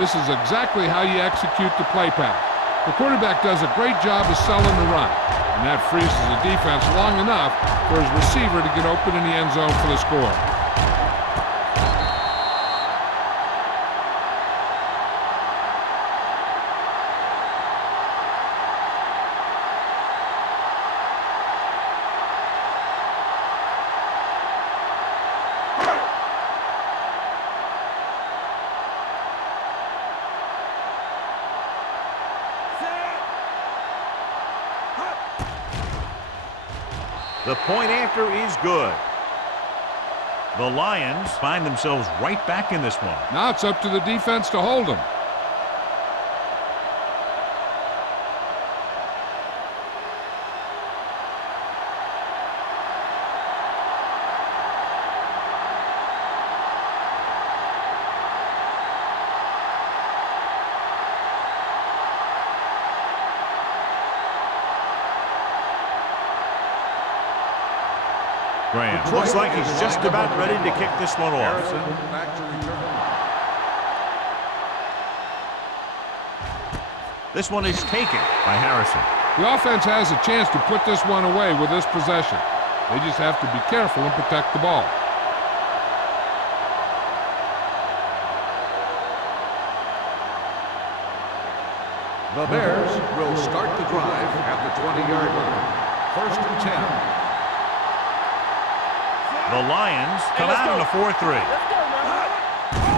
This is exactly how you execute the play pass. The quarterback does a great job of selling the run, and that freezes the defense long enough for his receiver to get open in the end zone for the score. The point after is good. The Lions find themselves right back in this one. Now it's up to the defense to hold them. Graham looks like he's just about ready to kick this one off. Back to return. This one is taken by Harrison. The offense has a chance to put this one away with this possession. They just have to be careful and protect the ball. The Bears will start the drive at the 20-yard line. First and 10. The Lions come out on a 4-3. Let's go, man.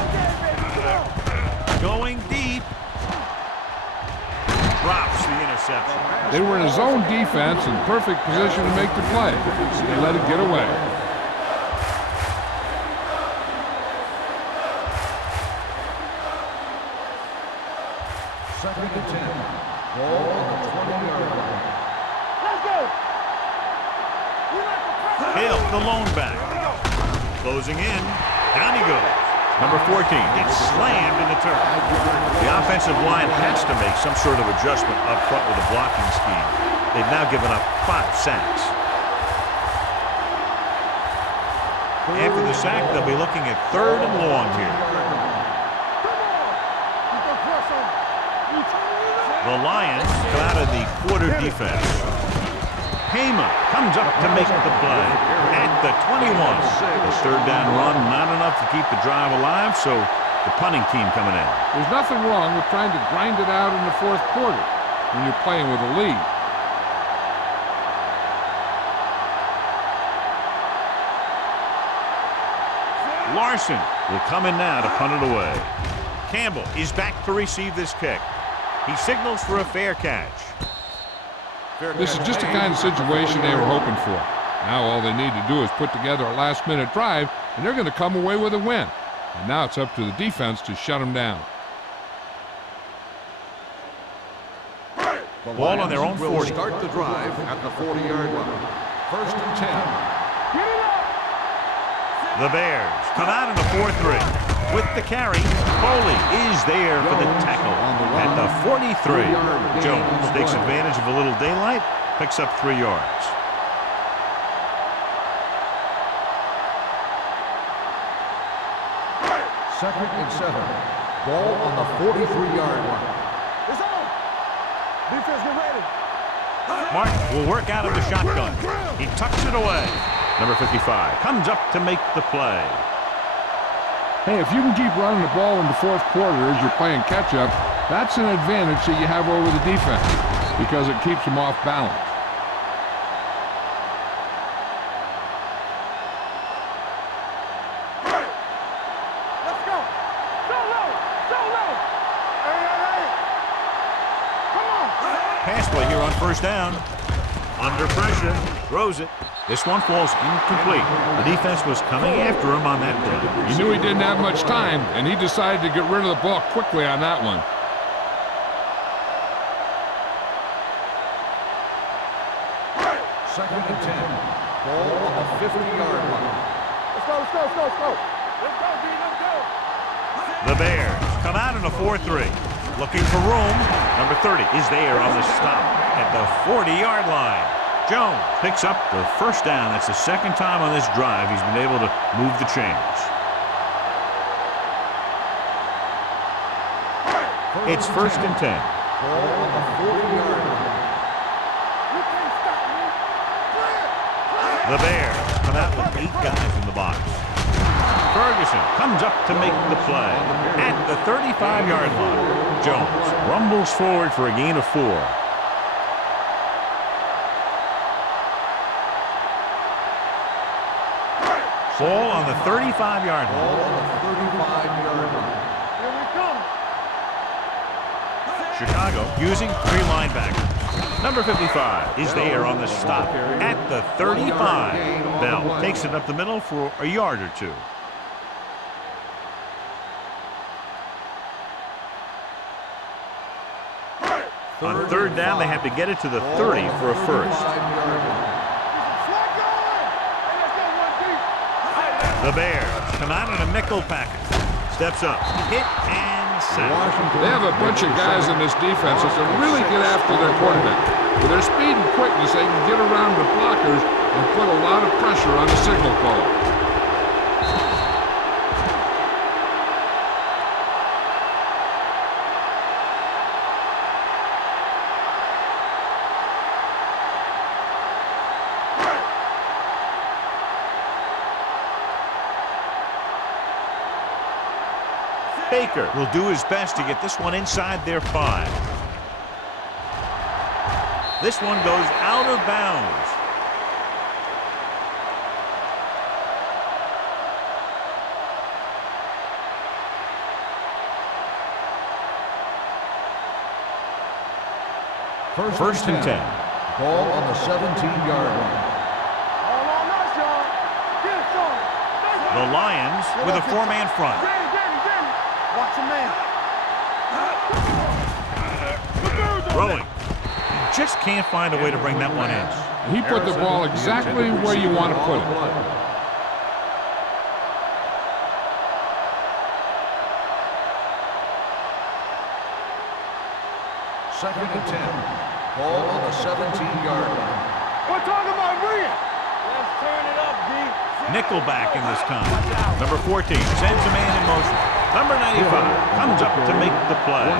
Okay, baby, come on. Going deep. Drops the interception. They were in a zone defense in perfect position to make the play. They let it get away. Second and 10. Ball on the 20-yard line. Let's go. We like the pressure. Hill, the lone back. Closing in. Down he goes. Number 14 gets slammed in the turf. The offensive line has to make some sort of adjustment up front with a blocking scheme. They've now given up 5 sacks. After the sack, they'll be looking at 3rd and long here. The Lions come out of the quarter defense. Hema comes up to make the play at the 21. The 3rd down run, not enough to keep the drive alive, so the punting team coming in. There's nothing wrong with trying to grind it out in the 4th quarter when you're playing with a lead. Larson will come in now to punt it away. Campbell is back to receive this kick. He signals for a fair catch. This is just the kind of situation they were hoping for. Now all they need to do is put together a last-minute drive, and they're going to come away with a win. And now it's up to the defense to shut them down. The Ball on their own Lions 40. will start the drive at the 40-yard line. First and 10. The Bears come out in a 4-3. With the carry, Foley is there for the tackle at the 43. Jones takes advantage of a little daylight, picks up 3 yards. Second and 7. Ball on the 43-yard line. It's on. Defense, get ready. Martin will work out of the shotgun. He tucks it away. Number 55 comes up to make the play. Hey, if you can keep running the ball in the 4th quarter as you're playing catch-up, that's an advantage that you have over the defense because it keeps them off balance. Let's go. So low. So low. Hey. Come on. Pass play here on 1st down. Under pressure, throws it. This one falls incomplete. The defense was coming after him on that play. He knew he didn't have much time, and he decided to get rid of the ball quickly on that one. Second and 10. Ball on the 50-yard line. Let's go. Let's go, D. Let's go. The Bears come out in a 4-3. Looking for room. Number 30 is there on the stop at the 40-yard line. Jones picks up the 1st down. That's the 2nd time on this drive he's been able to move the chains. It's 1st and 10. Ball on the 40-yard line. You can't stop me. The Bears come out with 8 guys in the box. Ferguson comes up to make the play at the 35-yard line. Jones rumbles forward for a gain of 4. Ball on the 35-yard line. Ball on the 35-yard line. Here we come. Chicago using 3 linebackers. Number 55 is there on the stop at the 35. Bell takes it up the middle for a yard or two. On third down, they have to get it to the 30 for a first. The Bears come out in a nickel package. Steps up, hit and sack. They have a bunch of guys in this defense that can really get after their quarterback. With their speed and quickness, they can get around the blockers and put a lot of pressure on the signal caller. Baker will do his best to get this one inside their 5. This one goes out of bounds. First and 10. Ball on the 17-yard line. All on us, y'all. Get it, Sean. The Lions with a 4-man front. Get it. Watch your man. Throwing. Just can't find a way to bring that one in. He put the ball exactly where you want to put it. Second and 10. Ball on the 17-yard line. We're talking about bringing. Let's turn it up, D. Nickelback in this time. Number 14 sends a man in motion. Number 95 comes up to make the play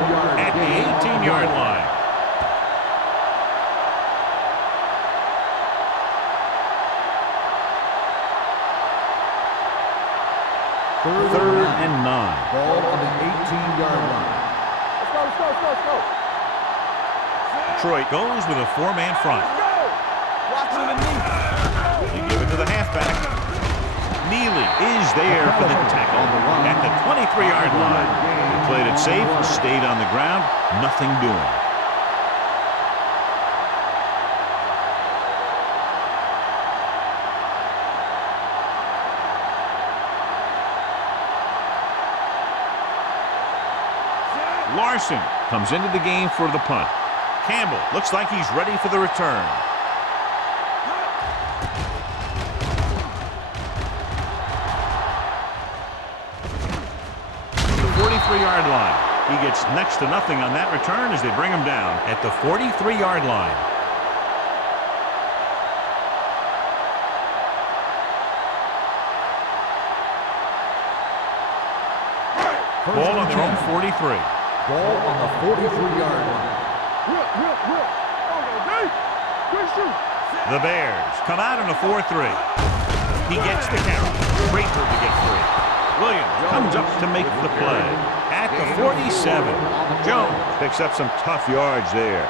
at the 18-yard line. Third and 9. Ball on the 18-yard line. Let's go. Detroit goes with a 4-man front. Watching the knee. They give it to the halfback. Neely is there for the tackle at the 23-yard line. He played it safe, stayed on the ground, nothing doing. Larson comes into the game for the punt. Campbell looks like he's ready for the return. The 43-yard line. He gets next to nothing on that return as they bring him down at the 43-yard line. Ball on their own 43. Ball on the 43-yard line. Whip. Oh, D. Good shoot. The Bears come out in a 4-3. He gets the carry. Great move to get free. Williams comes up to make the play at the 47. Jones picks up some tough yards there.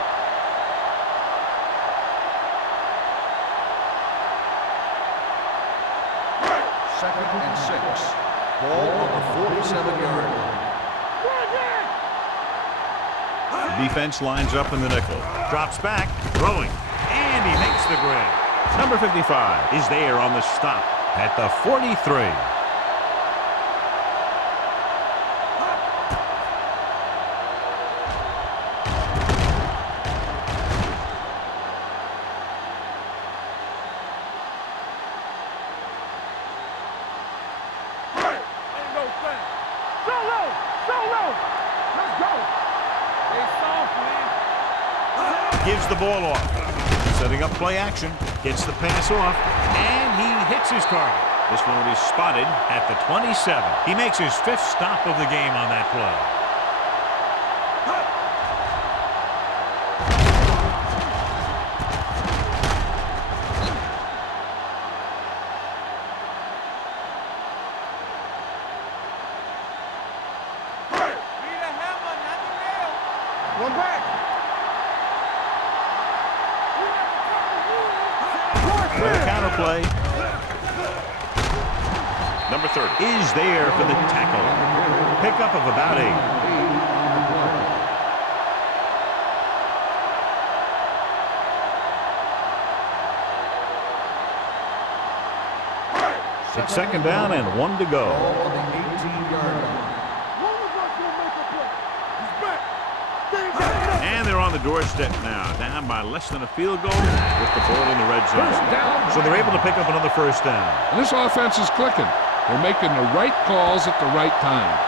Second and 6. Ball on the 47-yard line. Defense lines up in the nickel. Drops back, throwing, and he makes the grab. Number 55 is there on the stop at the 43. Gives the ball off. Setting up play action. Gets the pass off. And he hits his target. This one will be spotted at the 27. He makes his 5th stop of the game on that play. One back. For the counter play. Number 30 is there for the tackle. Pickup of about 8. It's second down and 1 to go. Ball on the 18-yard line. And they're on the doorstep now, down by less than a field goal with the ball in the red zone. So they're able to pick up another first down. And this offense is clicking. They're making the right calls at the right time.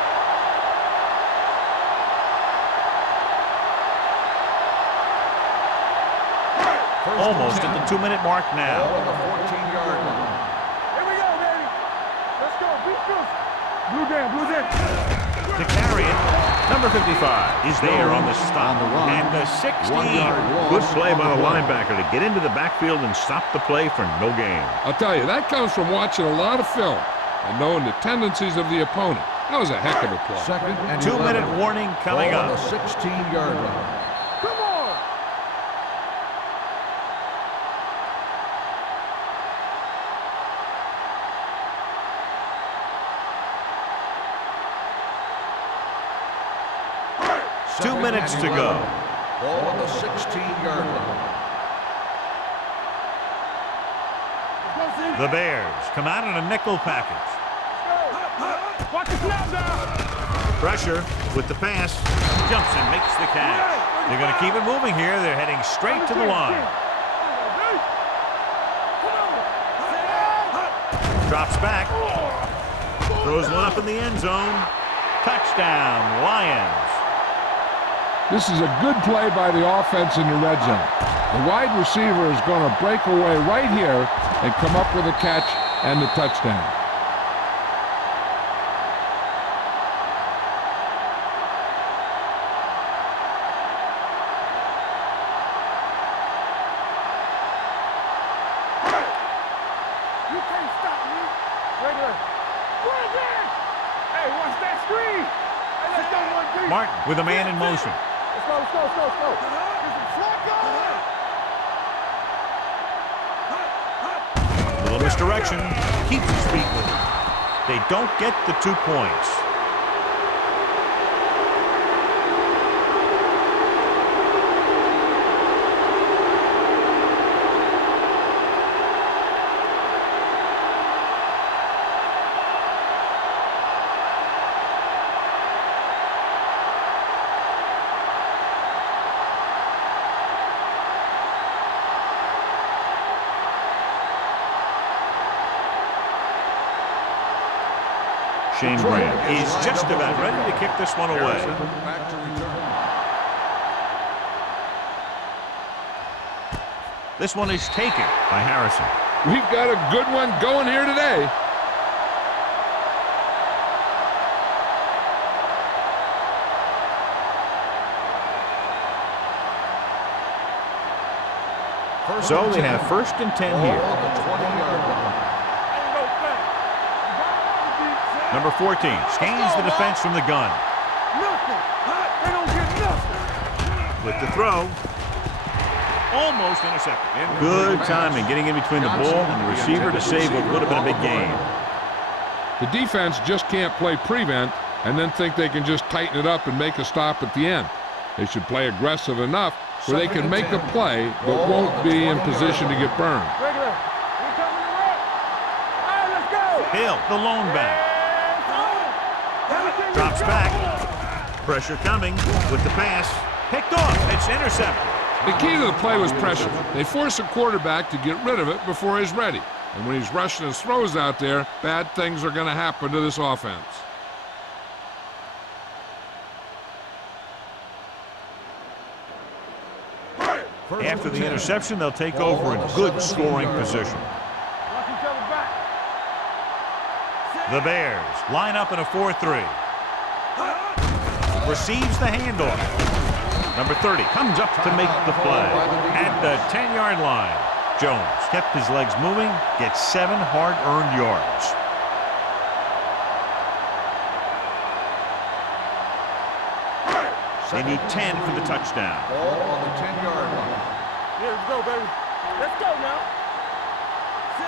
Almost at the 2-minute mark now. Ball on the 14-yard line. Here we go, baby. Let's go. Beat this. Blue down, blue down. To carry it, number 55 is there on the stop. And the 16. Good play by the linebacker to get into the backfield and stop the play for no gain. I'll tell you, that comes from watching a lot of film and knowing the tendencies of the opponent. That was a heck of a play. Second and 2-minute 11. warning coming Ball on up. the 16-yard line. Come on. Two Second minutes and to go. 11. Ball on the 16-yard line. The Bears come out in a nickel package. Watch the snap down. Pressure with the pass. Jumps and makes the catch. They're going to keep it moving here. They're heading straight to the line. Drops back. Throws one up in the end zone. Touchdown, Lions. This is a good play by the offense in the red zone. The wide receiver is going to break away right here and come up with a catch and the touchdown. You can't stop me. Regular. Run back. Hey, watch that screen. Hey, let's go one deep. Martin with a man in motion. Let's go, let's go, let's go, let's go. Here's some slack going. Little misdirection. Keeps his feet moving. They don't get the 2 points. Shane Graham is just about ready to kick this one away. Back to return. This one is taken by Harrison. We've got a good one going here today. So they have 1st and 10 here. Ball on the 20-yard line. Ain't no thing. Number 14 scans the defense from the gun. Nothing. They don't get nothing. With the throw. Almost intercepted. Good timing getting in between the ball and the receiver to save what would have been a big gain. The defense just can't play prevent and then think they can just tighten it up and make a stop at the end. They should play aggressive enough where they can make a play but won't be in position to get burned. Regular. We coming to work. All right, let's go. Hill, the lone back. Everything Drops we back. got. Pressure coming with the pass. Picked off. It's intercepted. The key to the play was pressure. They force a quarterback to get rid of it before he's ready. And when he's rushing his throws out there, bad things are going to happen to this offense. After the interception, they'll take over in good scoring position. Watch each other back. The Bears line up in a 4-3. Receives the handoff. Number 30 comes up to make the play. At the 10-yard line, Jones kept his legs moving, gets 7 hard-earned yards. They need 10 for the touchdown. Ball on the 10-yard line. Yeah, let's go, baby. Let's go now.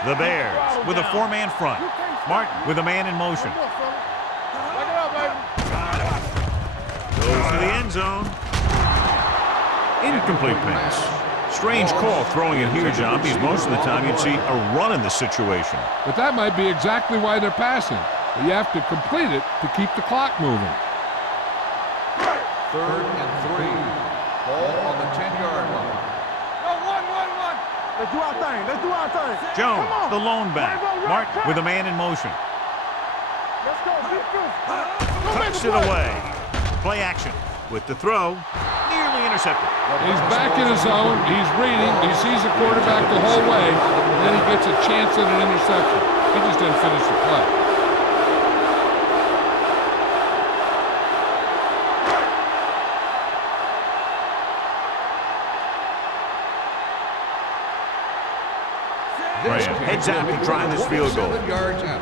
The Bears with a 4-man front. Martin with a man in motion. Come on, fella. Wake it up, baby. Goes to the end zone. Incomplete pass. Strange call throwing it here, John, because most of the time you'd see a run in this situation. But that might be exactly why they're passing. You have to complete it to keep the clock moving. 3rd and 3. Ball on the 10-yard line. No, one. Let's do our thing. Let's do our thing. Jones, Come on. the lone back. Right, Mark with a man in motion. Let's go. Defense. Tucks it away. Play action with the throw. Nearly intercepted. He's back in his zone. He's reading. He sees the quarterback the whole way. And then he gets a chance at an interception. He just didn't finish the play. Heads out to try this field goal. 7 yards out.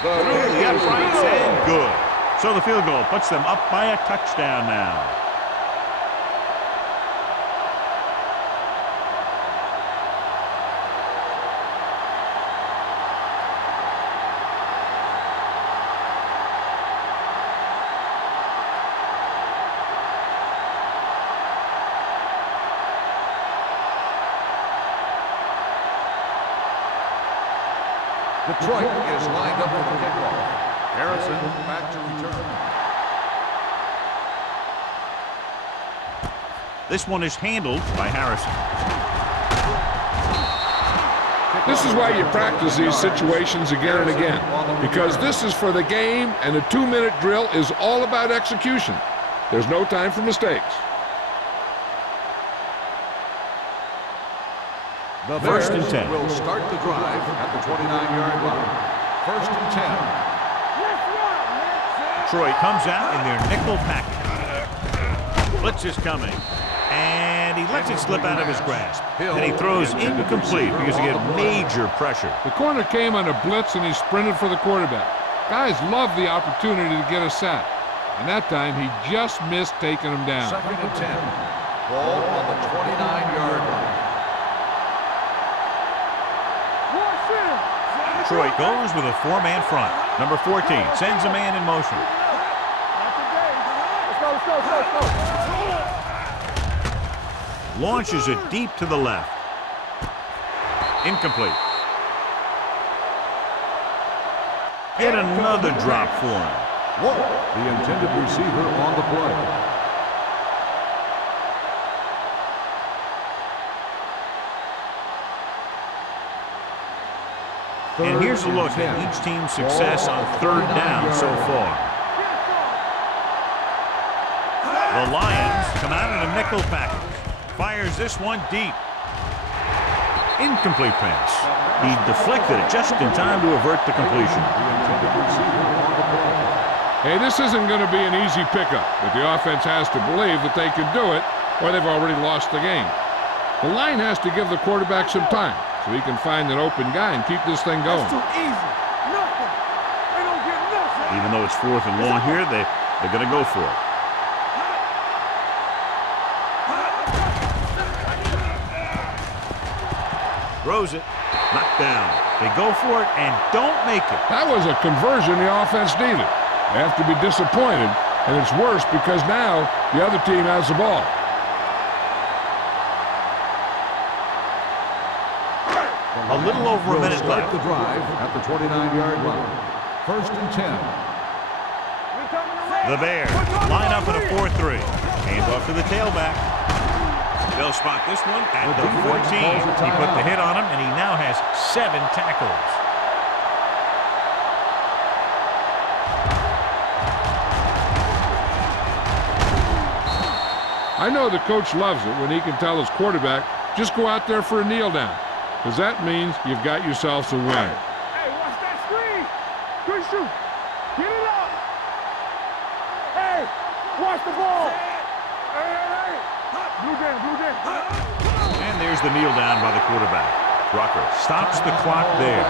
Through the uprights and good. So the field goal puts them up by a touchdown now. Detroit is lined up for the kickoff. Harrison back to return. This one is handled by Harrison. This is why you practice these situations again and again, because this is for the game, and a 2-minute drill is all about execution. There's no time for mistakes. The First and Bears 10. will start the drive at the 29-yard line. 1st and 10. Detroit comes out in their nickel package. Blitz is coming. And he lets it slip out of his grasp. And he throws incomplete because he had major pressure. The corner came on a blitz, and he sprinted for the quarterback. Guys love the opportunity to get a sack. And that time, he just missed taking him down. 2nd and 10. Ball on the 29-yard line. Detroit goes with a 4-man front. Number 14 sends a man in motion. Let's go. Launches it deep to the left. Incomplete. Yet another drop for him. The intended receiver on the play. And here's a look at each team's success on 3rd down so far. The Lions come out in a nickel package. Fires this one deep. Incomplete pass. He deflected it just in time to avert the completion. Hey, this isn't going to be an easy pickup, but the offense has to believe that they can do it, or they've already lost the game. The line has to give the quarterback some time, so he can find an open guy and keep this thing going. Too easy. Nothing. They don't get nothing. Even though it's 4th and long here, they're going to go for it. Throws it. Knocked down. They go for it and don't make it. That was a conversion the offense needed. They have to be disappointed, and it's worse because now the other team has the ball. A little over a minute Start left. the drive at the 29-yard line. 1st and 10. The Bears line up in a 4-3. Hand off to the tailback. They'll spot this one at the 14. He put the hit on him, and he now has 7 tackles. I know the coach loves it when he can tell his quarterback, just go out there for a kneel down, because that means you've got yourselves a win. Hey, watch that screen. Good shoot. Get it up. Hey, watch the ball. Hey. Blue game. And there's the kneel down by the quarterback. Rucker stops the clock there.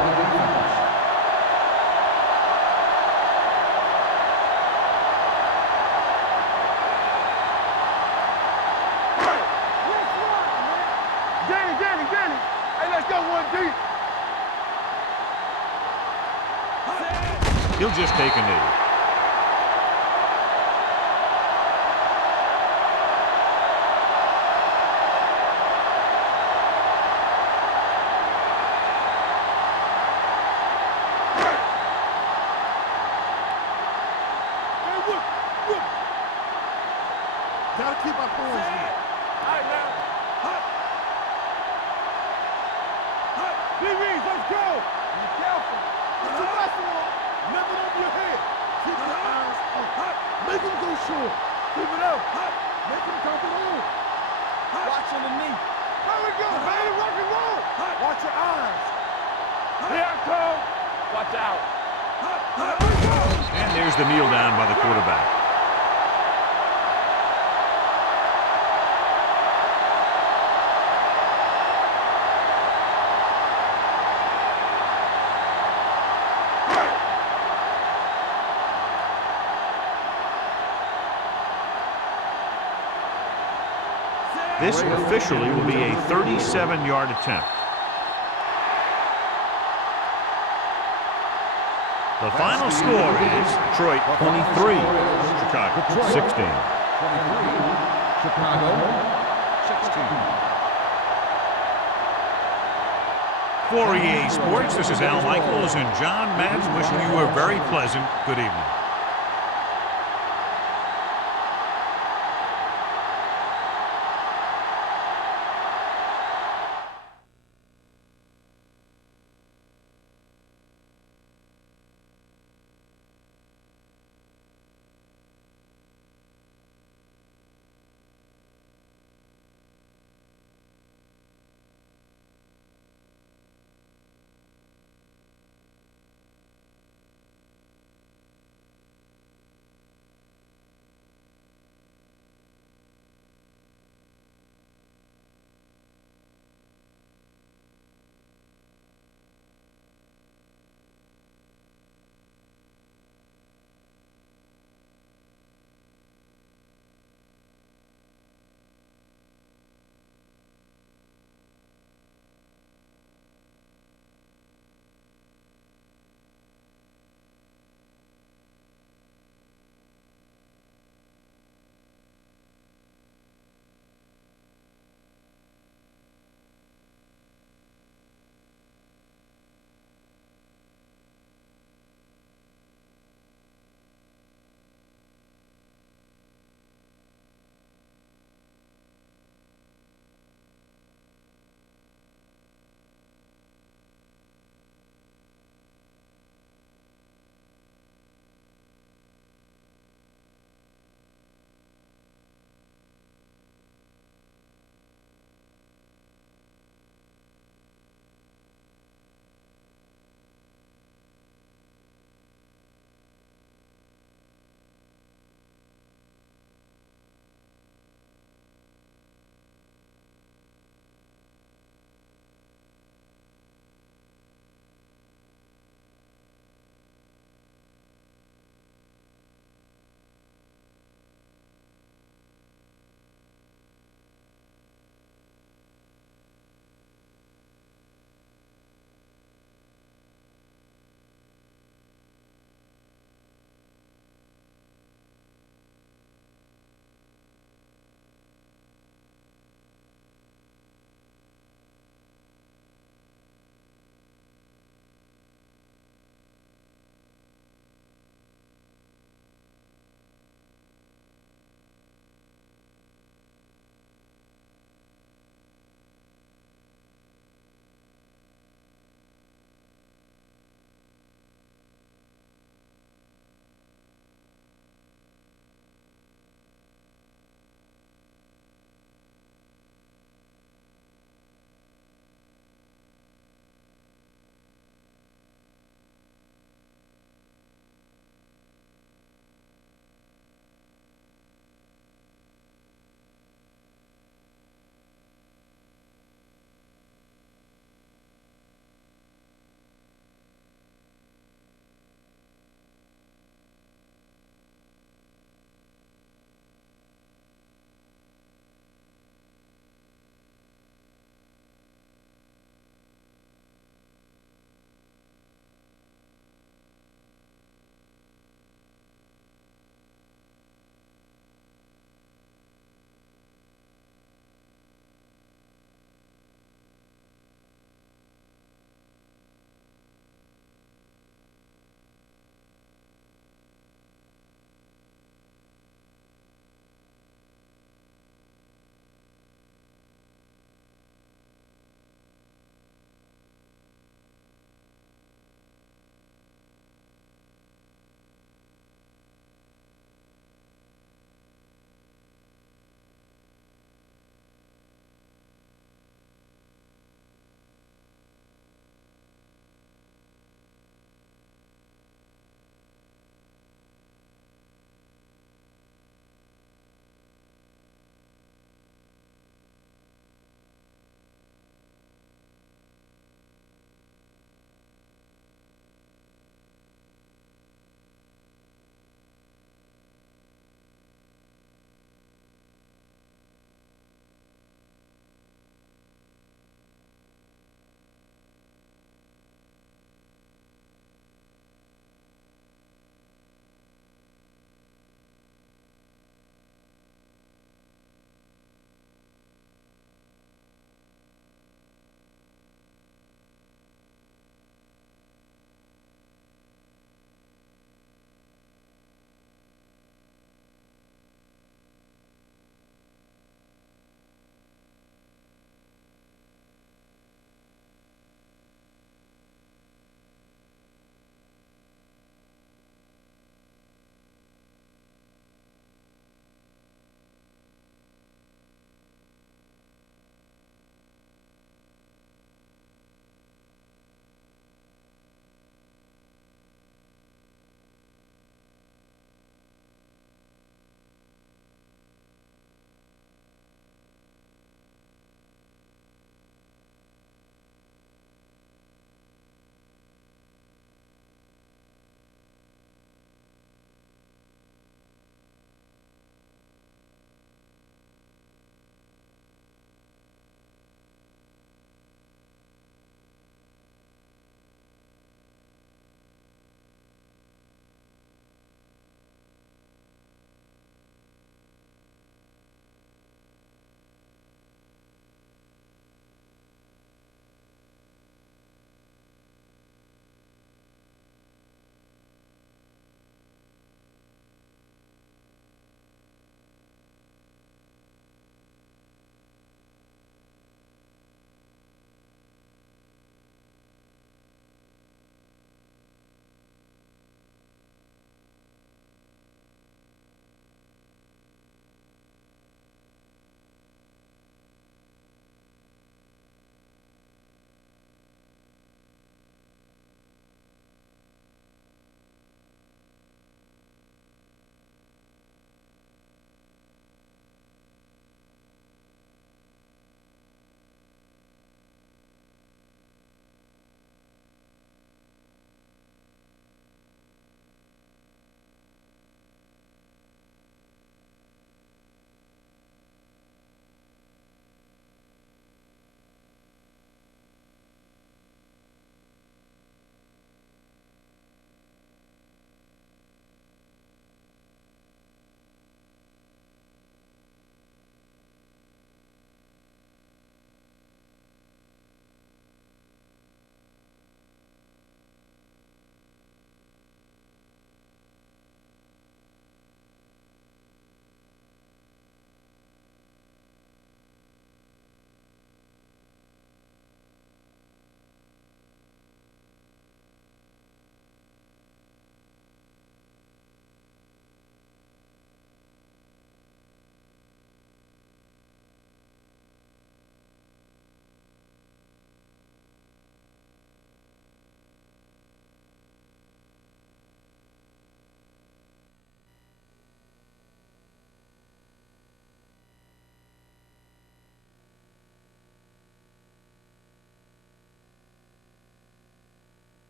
Danny. Hey, let's go one deep. He'll just take a knee. keep our points here. All right, now. DBs, let's go. Be careful. Put your wrestle on. Never over your head. Keep your eyes up. Make him go short. Keep it up. Make him come through. Watch underneath. There we go, baby. Rock and roll. Watch your eyes. Here I come. Watch out. And there's the kneel down by the quarterback. This officially will be a 37-yard attempt. The final score is Detroit 23, Chicago 16. 23, Chicago 16. For EA Sports, this is Al Michaels and John Madden wishing you a very pleasant good evening.